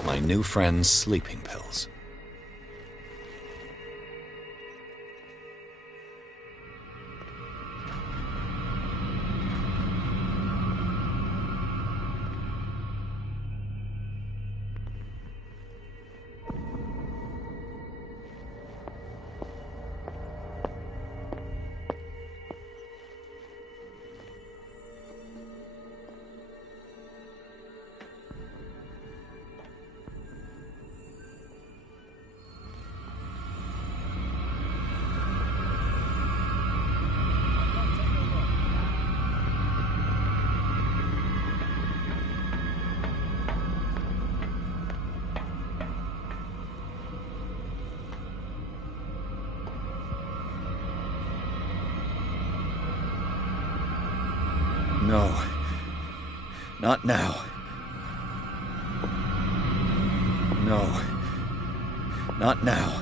My new friend's sleeping pills. No. Not now. No. Not now.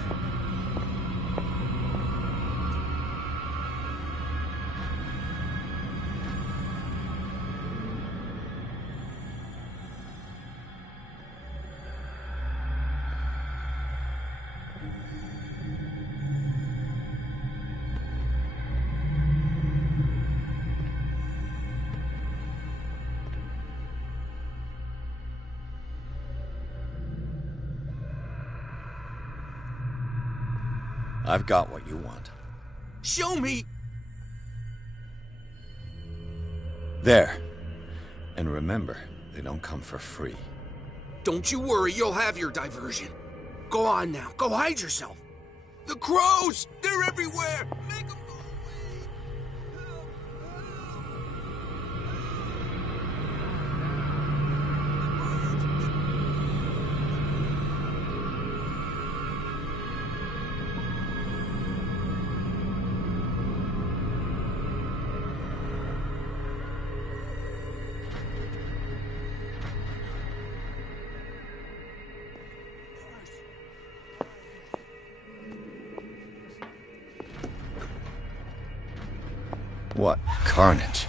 I've got what you want. Show me! There. And remember, they don't come for free. Don't you worry, you'll have your diversion. Go on now, go hide yourself. The crows! They're everywhere! Make them go away! What carnage.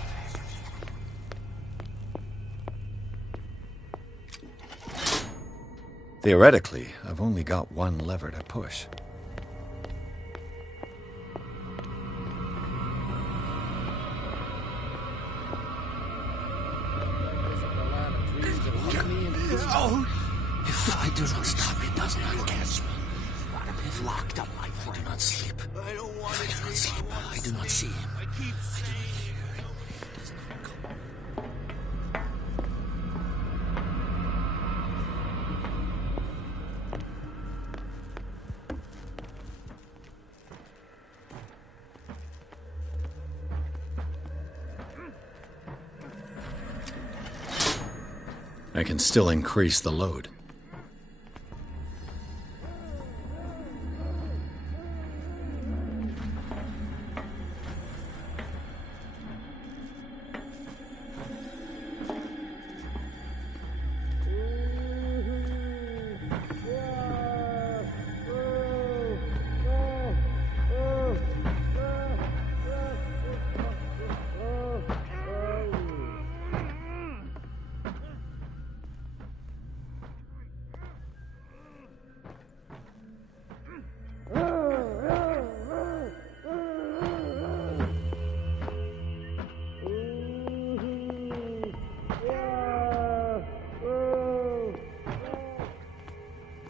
Theoretically, I've only got one lever to push. If I do not stop, it does not catch me. Adam is locked up, my friend. I do not sleep. I don't want to I do not sleep. I do not see him. I keep saying I can still increase the load.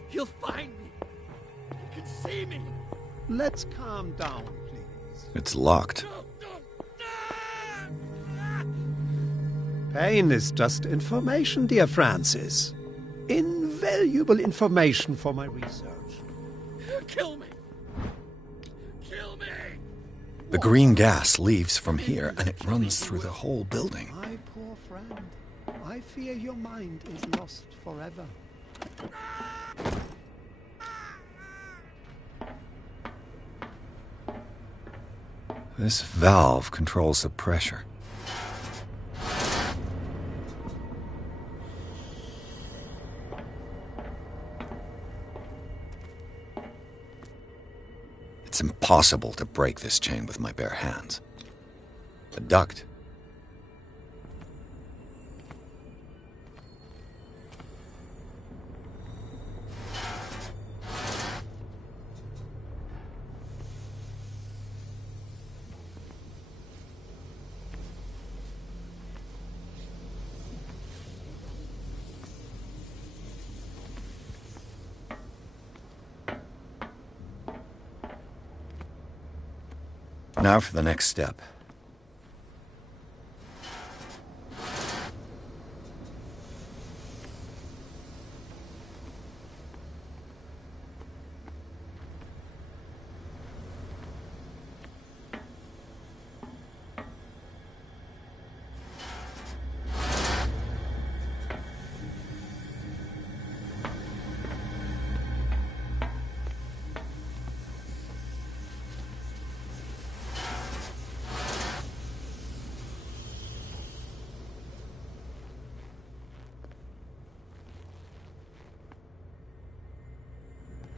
He'll find me. He can see me. Let's calm down, please. It's locked. Pain is just information, dear Francis. Invaluable information for my research. Kill me. Kill me. The green gas leaves from here and it runs through the whole building. My poor friend, I fear your mind is lost forever. This valve controls the pressure. It's impossible to break this chain with my bare hands. The duct. Now for the next step.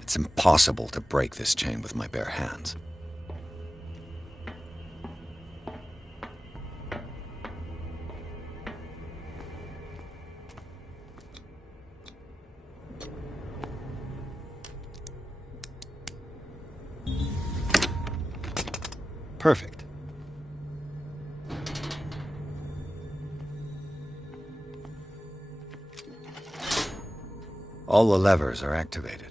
It's impossible to break this chain with my bare hands. Perfect. All the levers are activated.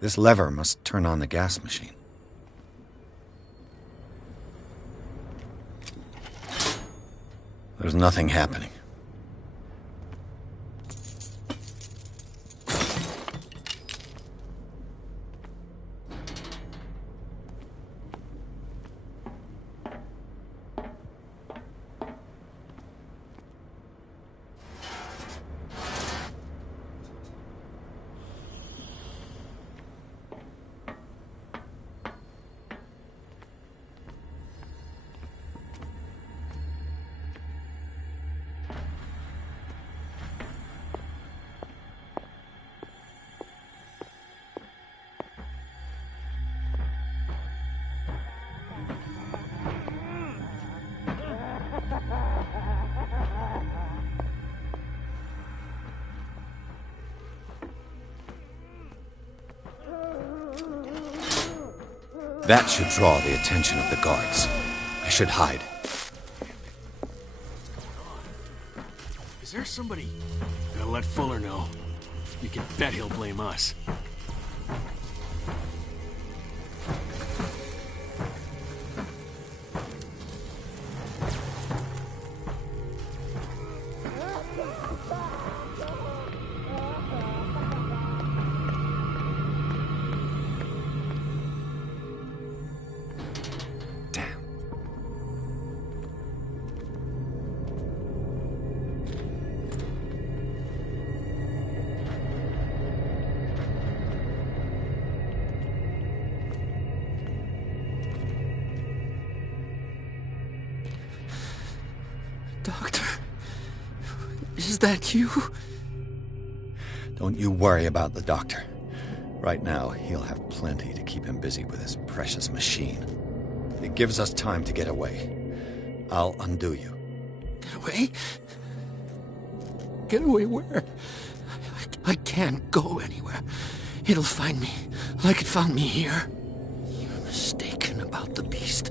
This lever must turn on the gas machine. There's nothing happening. That should draw the attention of the guards. I should hide. Is there somebody? Gotta let Fuller know. You can bet he'll blame us. Doctor, is that you? Don't you worry about the doctor. Right now, he'll have plenty to keep him busy with his precious machine. It gives us time to get away. I'll undo you. Get away? Get away where? I can't go anywhere. It'll find me, like it found me here. You're mistaken about the beast.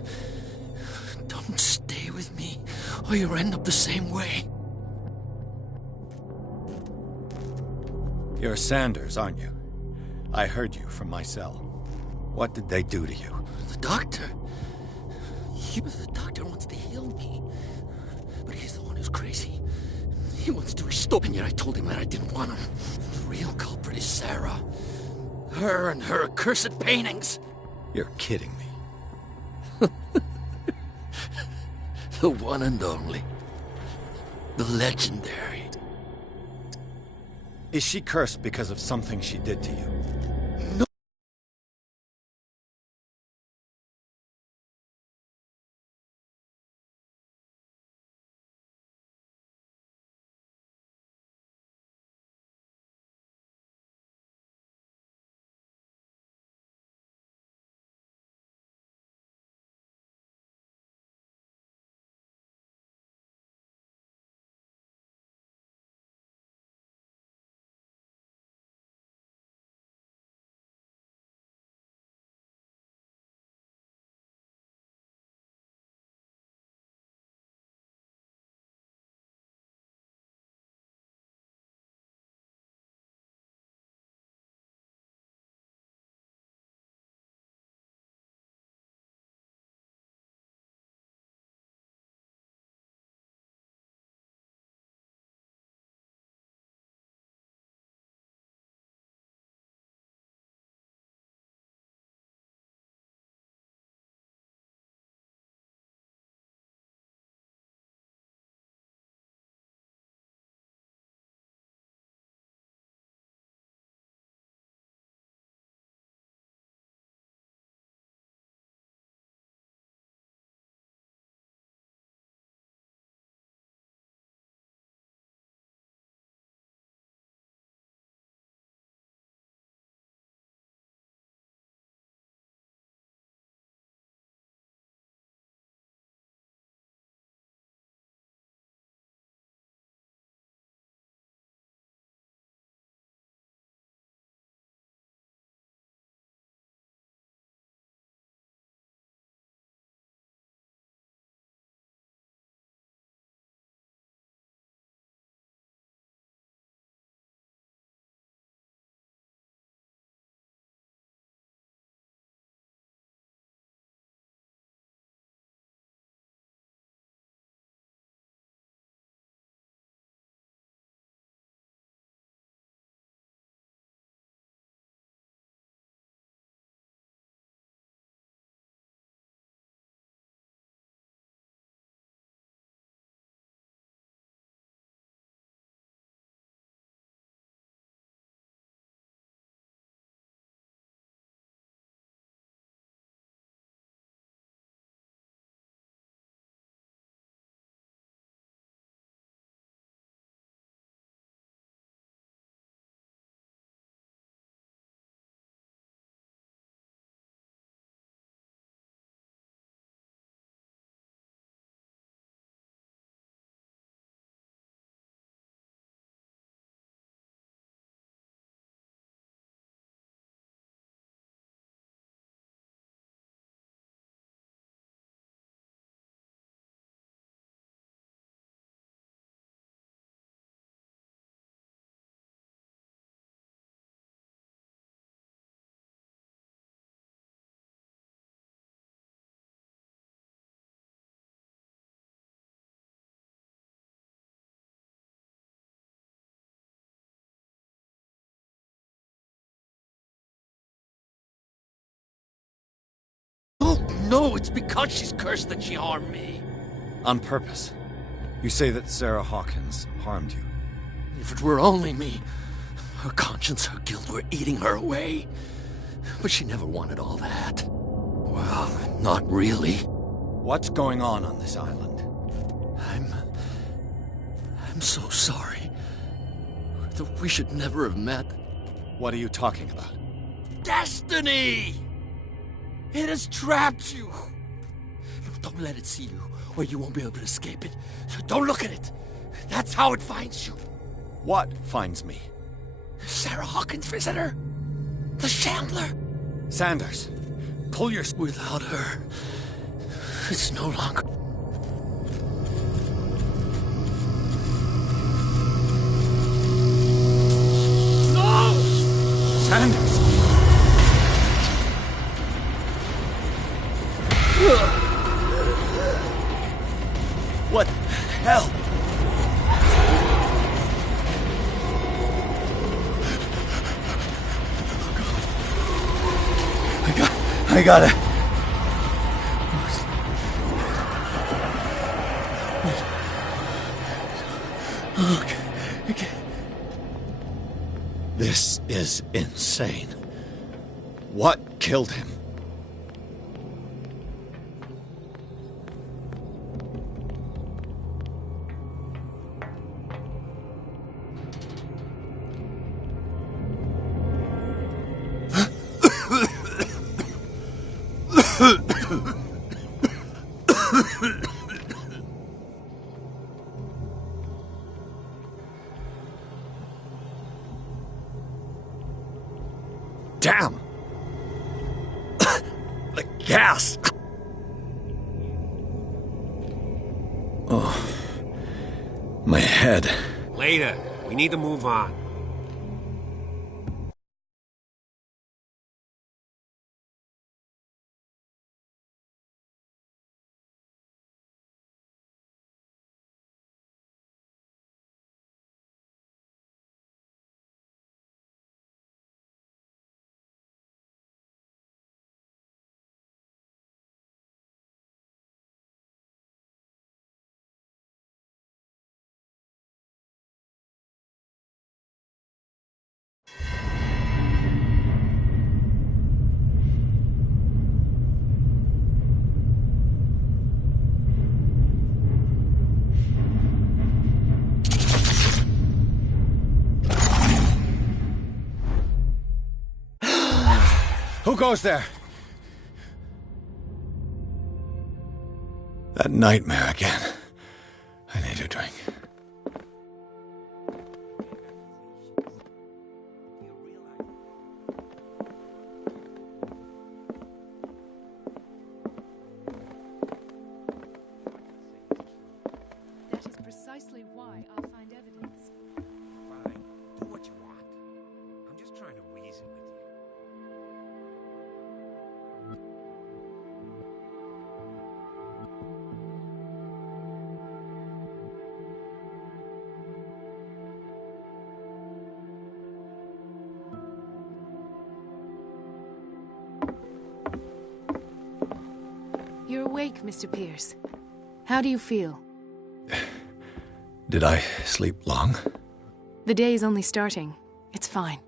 Don't stay with me, or you'll end up the same way. You're Sanders, aren't you? I heard you from my cell. What did they do to you? The doctor? The doctor wants to heal me. But he's the one who's crazy. He wants to restore, and yet I told him that I didn't want him. The real culprit is Sarah. Her and her accursed paintings. You're kidding me. The one and only. The legendary. Is she cursed because of something she did to you? know it's because she's cursed that she harmed me. On purpose. You say that Sarah Hawkins harmed you. If it were only me, her conscience, her guilt were eating her away. But she never wanted all that. Well, not really. What's going on this island? I'm so sorry. That we should never have met. What are you talking about? Destiny! It has trapped you. Don't let it see you, or you won't be able to escape it. Don't look at it. That's how it finds you. What finds me? Sarah Hawkins' visitor. The Shambler. Sanders, pull your... Without her, it's no longer... No! Sanders! What the hell? I gotta... Okay. This is insane. What killed him? Damn! The gas! Oh, my head. Later. We need to move on. Who goes there? That nightmare again. I need a drink. That is precisely why I'll find evidence. Fine. Do what you want. I'm just trying to reason with you. You're awake, Mr. Pierce. How do you feel? Did I sleep long? The day is only starting. It's fine.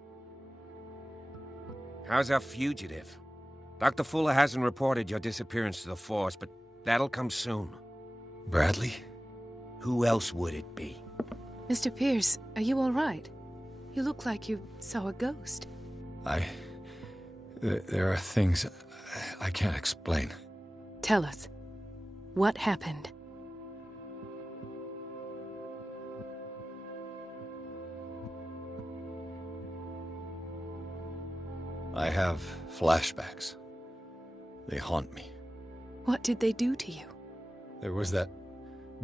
How's our fugitive? Dr. Fuller hasn't reported your disappearance to the Force, but that'll come soon. Bradley? Who else would it be? Mr. Pierce, are you all right? You look like you saw a ghost. There are things I can't explain. Tell us. What happened? I have flashbacks. They haunt me. What did they do to you? There was that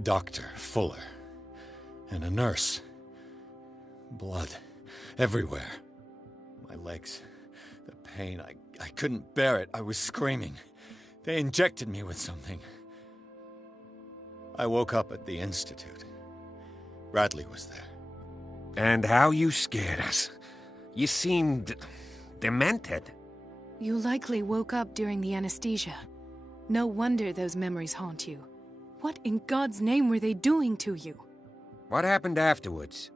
Dr. Fuller and a nurse. Blood everywhere. My legs, the pain, I couldn't bear it. I was screaming. They injected me with something. I woke up at the Institute. Bradley was there. And how you scared us. You seemed... demented. You likely woke up during the anesthesia. No wonder those memories haunt you. What in God's name were they doing to you? What happened afterwards?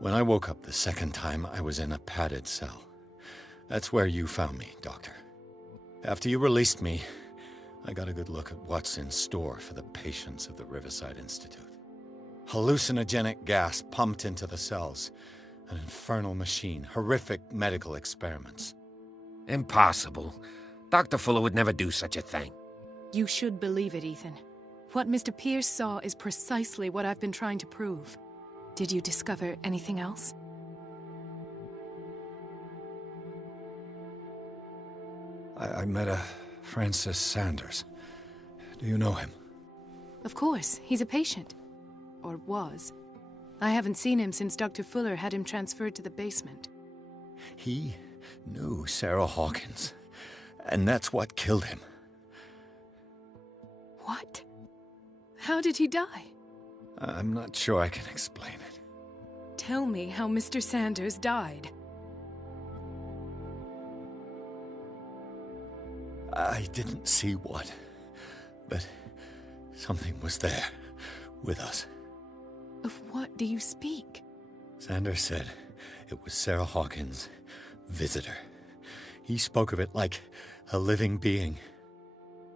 When I woke up the second time, I was in a padded cell. That's where you found me, Doctor. After you released me, I got a good look at what's in store for the patients of the Riverside Institute. Hallucinogenic gas pumped into the cells. An infernal machine. Horrific medical experiments. Impossible. Dr. Fuller would never do such a thing. You should believe it, Ethan. What Mr. Pierce saw is precisely what I've been trying to prove. Did you discover anything else? I met a Francis Sanders. Do you know him? Of course. He's a patient. Or was. I haven't seen him since Dr. Fuller had him transferred to the basement. He knew Sarah Hawkins, and that's what killed him. What? How did he die? I'm not sure I can explain it. Tell me how Mr. Sanders died. I didn't see what, but something was there, with us. Of what do you speak? Sanders said it was Sarah Hawkins' visitor. He spoke of it like a living being.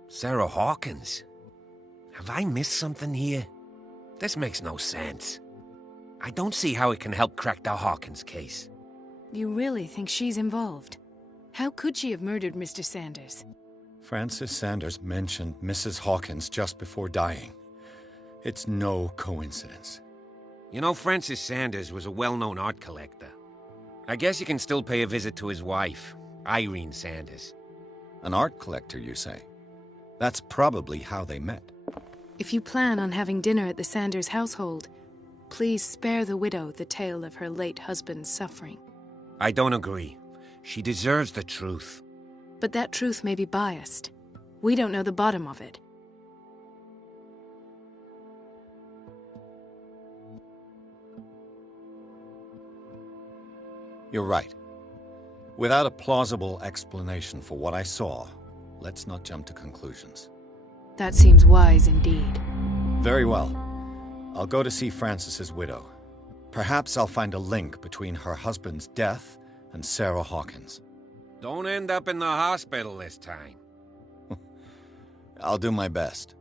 Sarah Hawkins? Have I missed something here? This makes no sense. I don't see how it can help crack the Hawkins case. You really think she's involved? How could she have murdered Mr. Sanders? Francis Sanders mentioned Mrs. Hawkins just before dying. It's no coincidence. You know, Francis Sanders was a well-known art collector. I guess you can still pay a visit to his wife, Irene Sanders. An art collector, you say? That's probably how they met. If you plan on having dinner at the Sanders household, please spare the widow the tale of her late husband's suffering. I don't agree. She deserves the truth. But that truth may be biased. We don't know the bottom of it. You're right. Without a plausible explanation for what I saw, let's not jump to conclusions. That seems wise indeed. Very well. I'll go to see Francis's widow. Perhaps I'll find a link between her husband's death and Sarah Hawkins. Don't end up in the hospital this time. I'll do my best.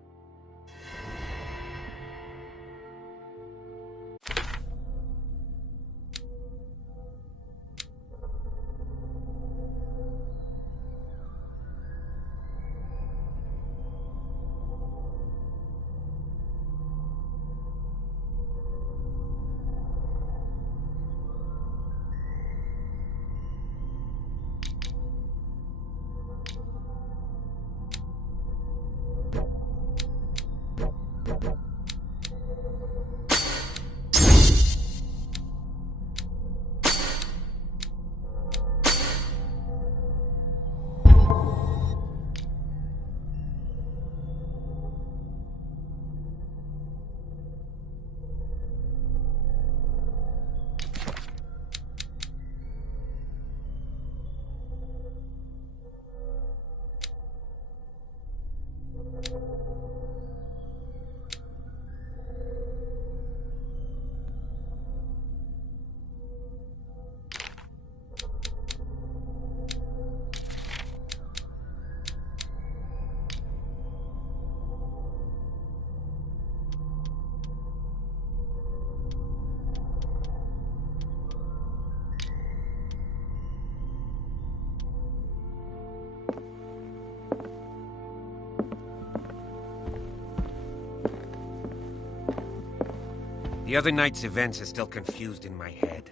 The other night's events are still confused in my head.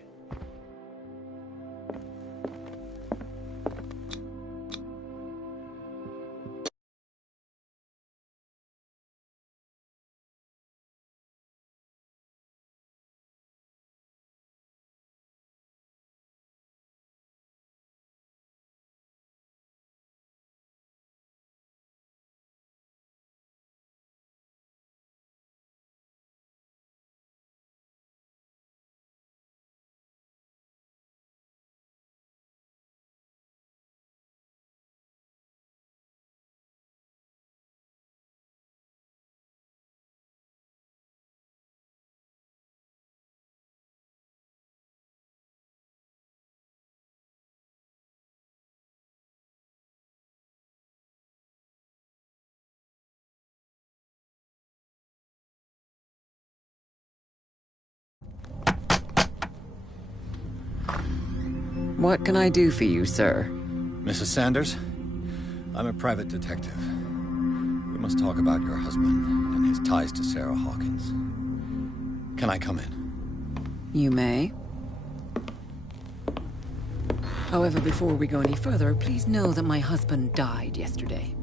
What can I do for you, sir? Mrs. Sanders, I'm a private detective. We must talk about your husband and his ties to Sarah Hawkins. Can I come in? You may. However, before we go any further, please know that my husband died yesterday.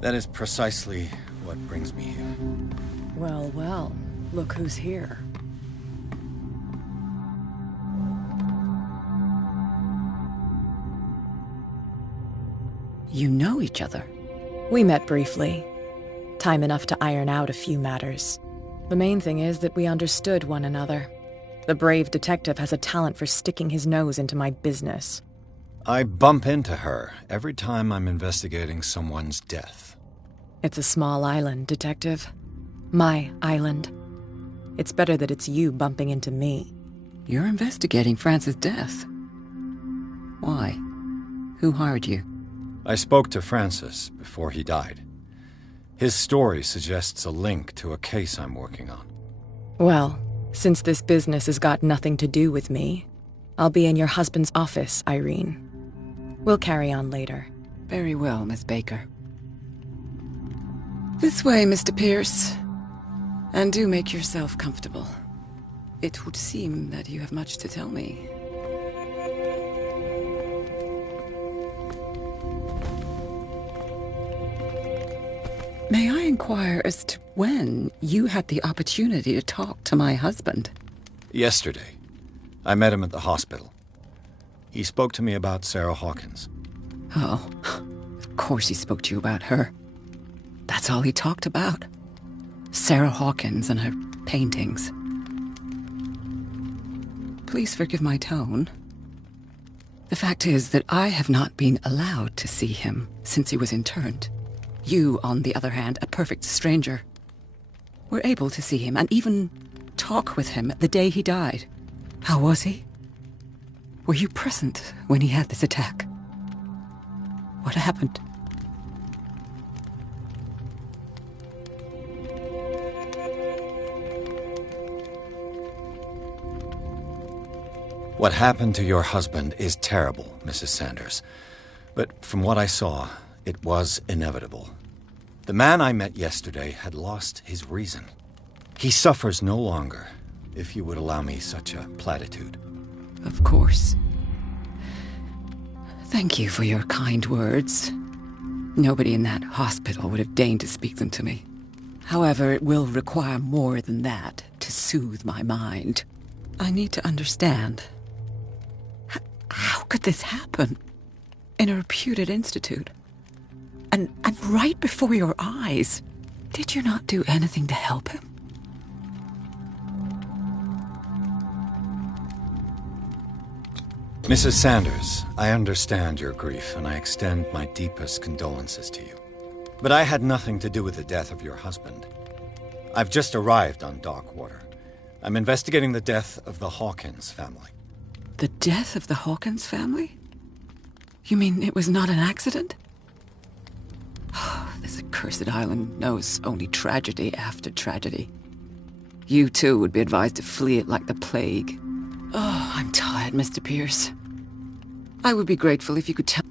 That is precisely what brings me here. Well, well, look who's here. You know each other? We met briefly. Time enough to iron out a few matters. The main thing is that we understood one another. The brave detective has a talent for sticking his nose into my business. I bump into her every time I'm investigating someone's death. It's a small island, Detective. My island. It's better that it's you bumping into me. You're investigating Francis' death. Why? Who hired you? I spoke to Francis before he died. His story suggests a link to a case I'm working on. Well, since this business has got nothing to do with me, I'll be in your husband's office, Irene. We'll carry on later. Very well, Miss Baker. This way, Mr. Pierce. And do make yourself comfortable. It would seem that you have much to tell me. May I inquire as to when you had the opportunity to talk to my husband? Yesterday. I met him at the hospital. He spoke to me about Sarah Hawkins. Oh, of course he spoke to you about her. That's all he talked about. Sarah Hawkins and her paintings. Please forgive my tone. The fact is that I have not been allowed to see him since he was interned. You, on the other hand, a perfect stranger, were able to see him and even talk with him the day he died. How was he? Were you present when he had this attack? What happened? What happened to your husband is terrible, Mrs. Sanders. But from what I saw, it was inevitable. The man I met yesterday had lost his reason. He suffers no longer, if you would allow me such a platitude. Of course. Thank you for your kind words. Nobody in that hospital would have deigned to speak them to me. However, it will require more than that to soothe my mind. I need to understand. How could this happen? In a reputed institute? And right before your eyes. Did you not do anything to help him? Mrs. Sanders, I understand your grief, and I extend my deepest condolences to you. But I had nothing to do with the death of your husband. I've just arrived on Darkwater. I'm investigating the death of the Hawkins family. The death of the Hawkins family? You mean it was not an accident? This accursed island knows only tragedy after tragedy. You, too, would be advised to flee it like the plague. Oh, I'm tired, Mr. Pierce. I would be grateful if you could tell...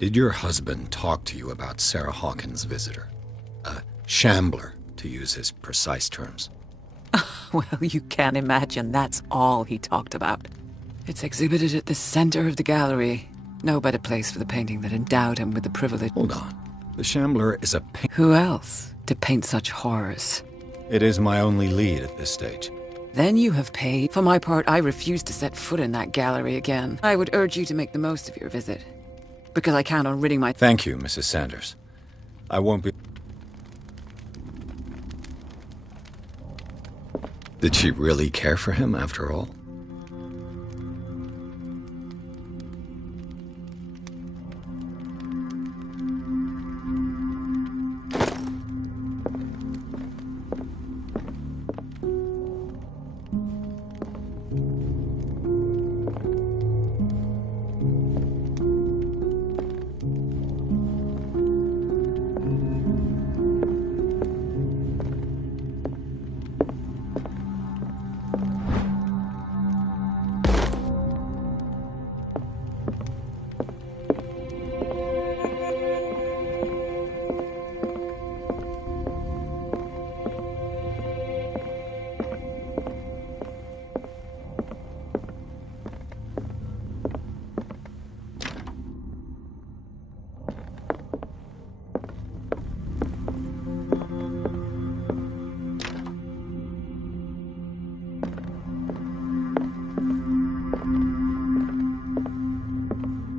Did your husband talk to you about Sarah Hawkins' visitor? A shambler, to use his precise terms. Well, you can imagine that's all he talked about. It's exhibited at the center of the gallery. No better place for the painting that endowed him with the privilege. Hold on. The shambler is a Who else to paint such horrors? It is my only lead at this stage. Then you have paid. For my part, I refuse to set foot in that gallery again. I would urge you to make the most of your visit. Because I count on ridding my... Thank you, Mrs. Sanders. I won't be... Did she really care for him, after all?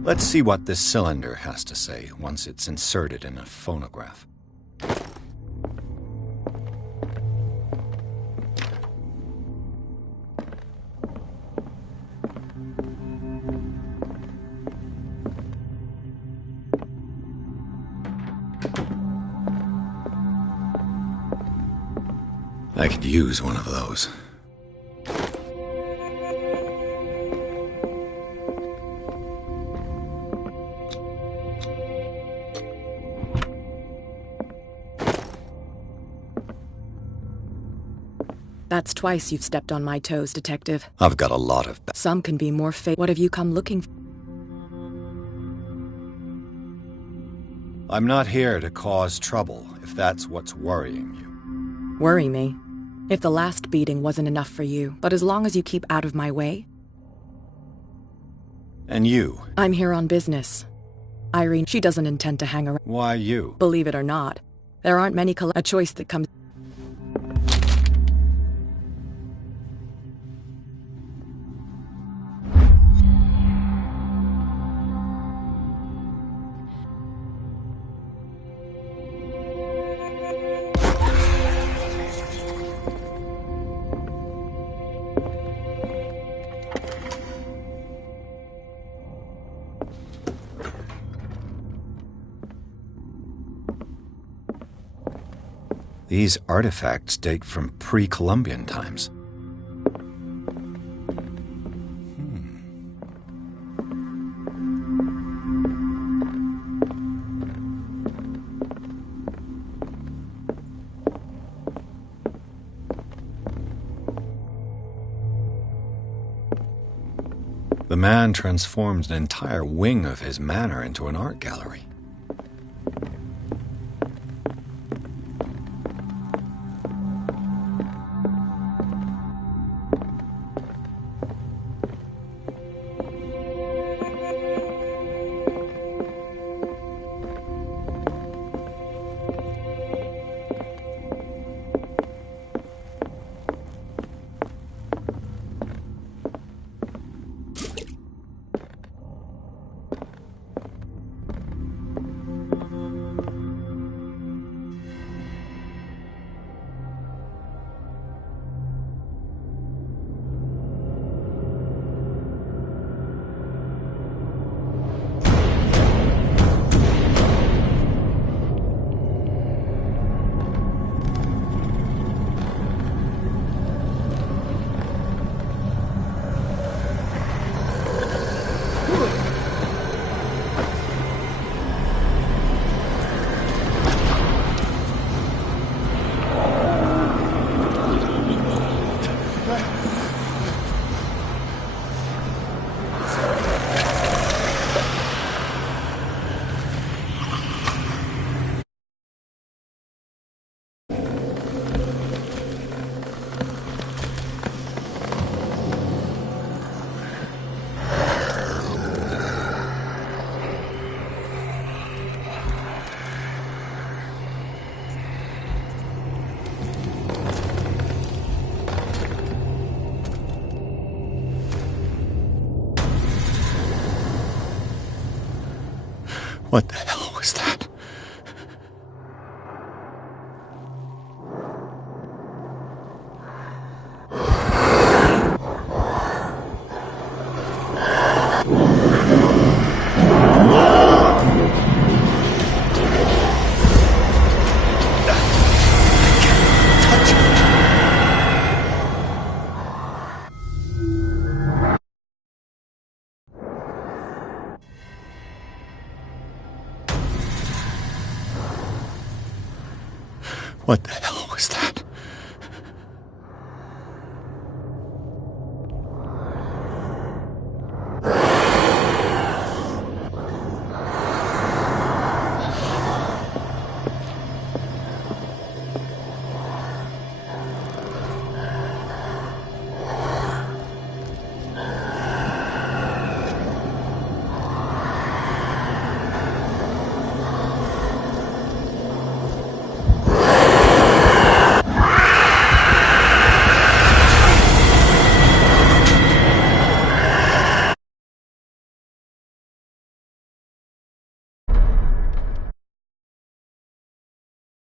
Let's see what this cylinder has to say once it's inserted in a phonograph. I could use one of those. That's twice you've stepped on my toes, Detective. I've got a lot of... Some can be more What have you come looking for? I'm not here to cause trouble, if that's what's worrying you. Worry me? If the last beating wasn't enough for you, but as long as you keep out of my way... And you? I'm here on business. Irene, she doesn't intend to hang around. Why you? Believe it or not, there aren't many a choice that comes... These artifacts date from pre-Columbian times. The man transformed an entire wing of his manor into an art gallery. What the hell was that? What the hell?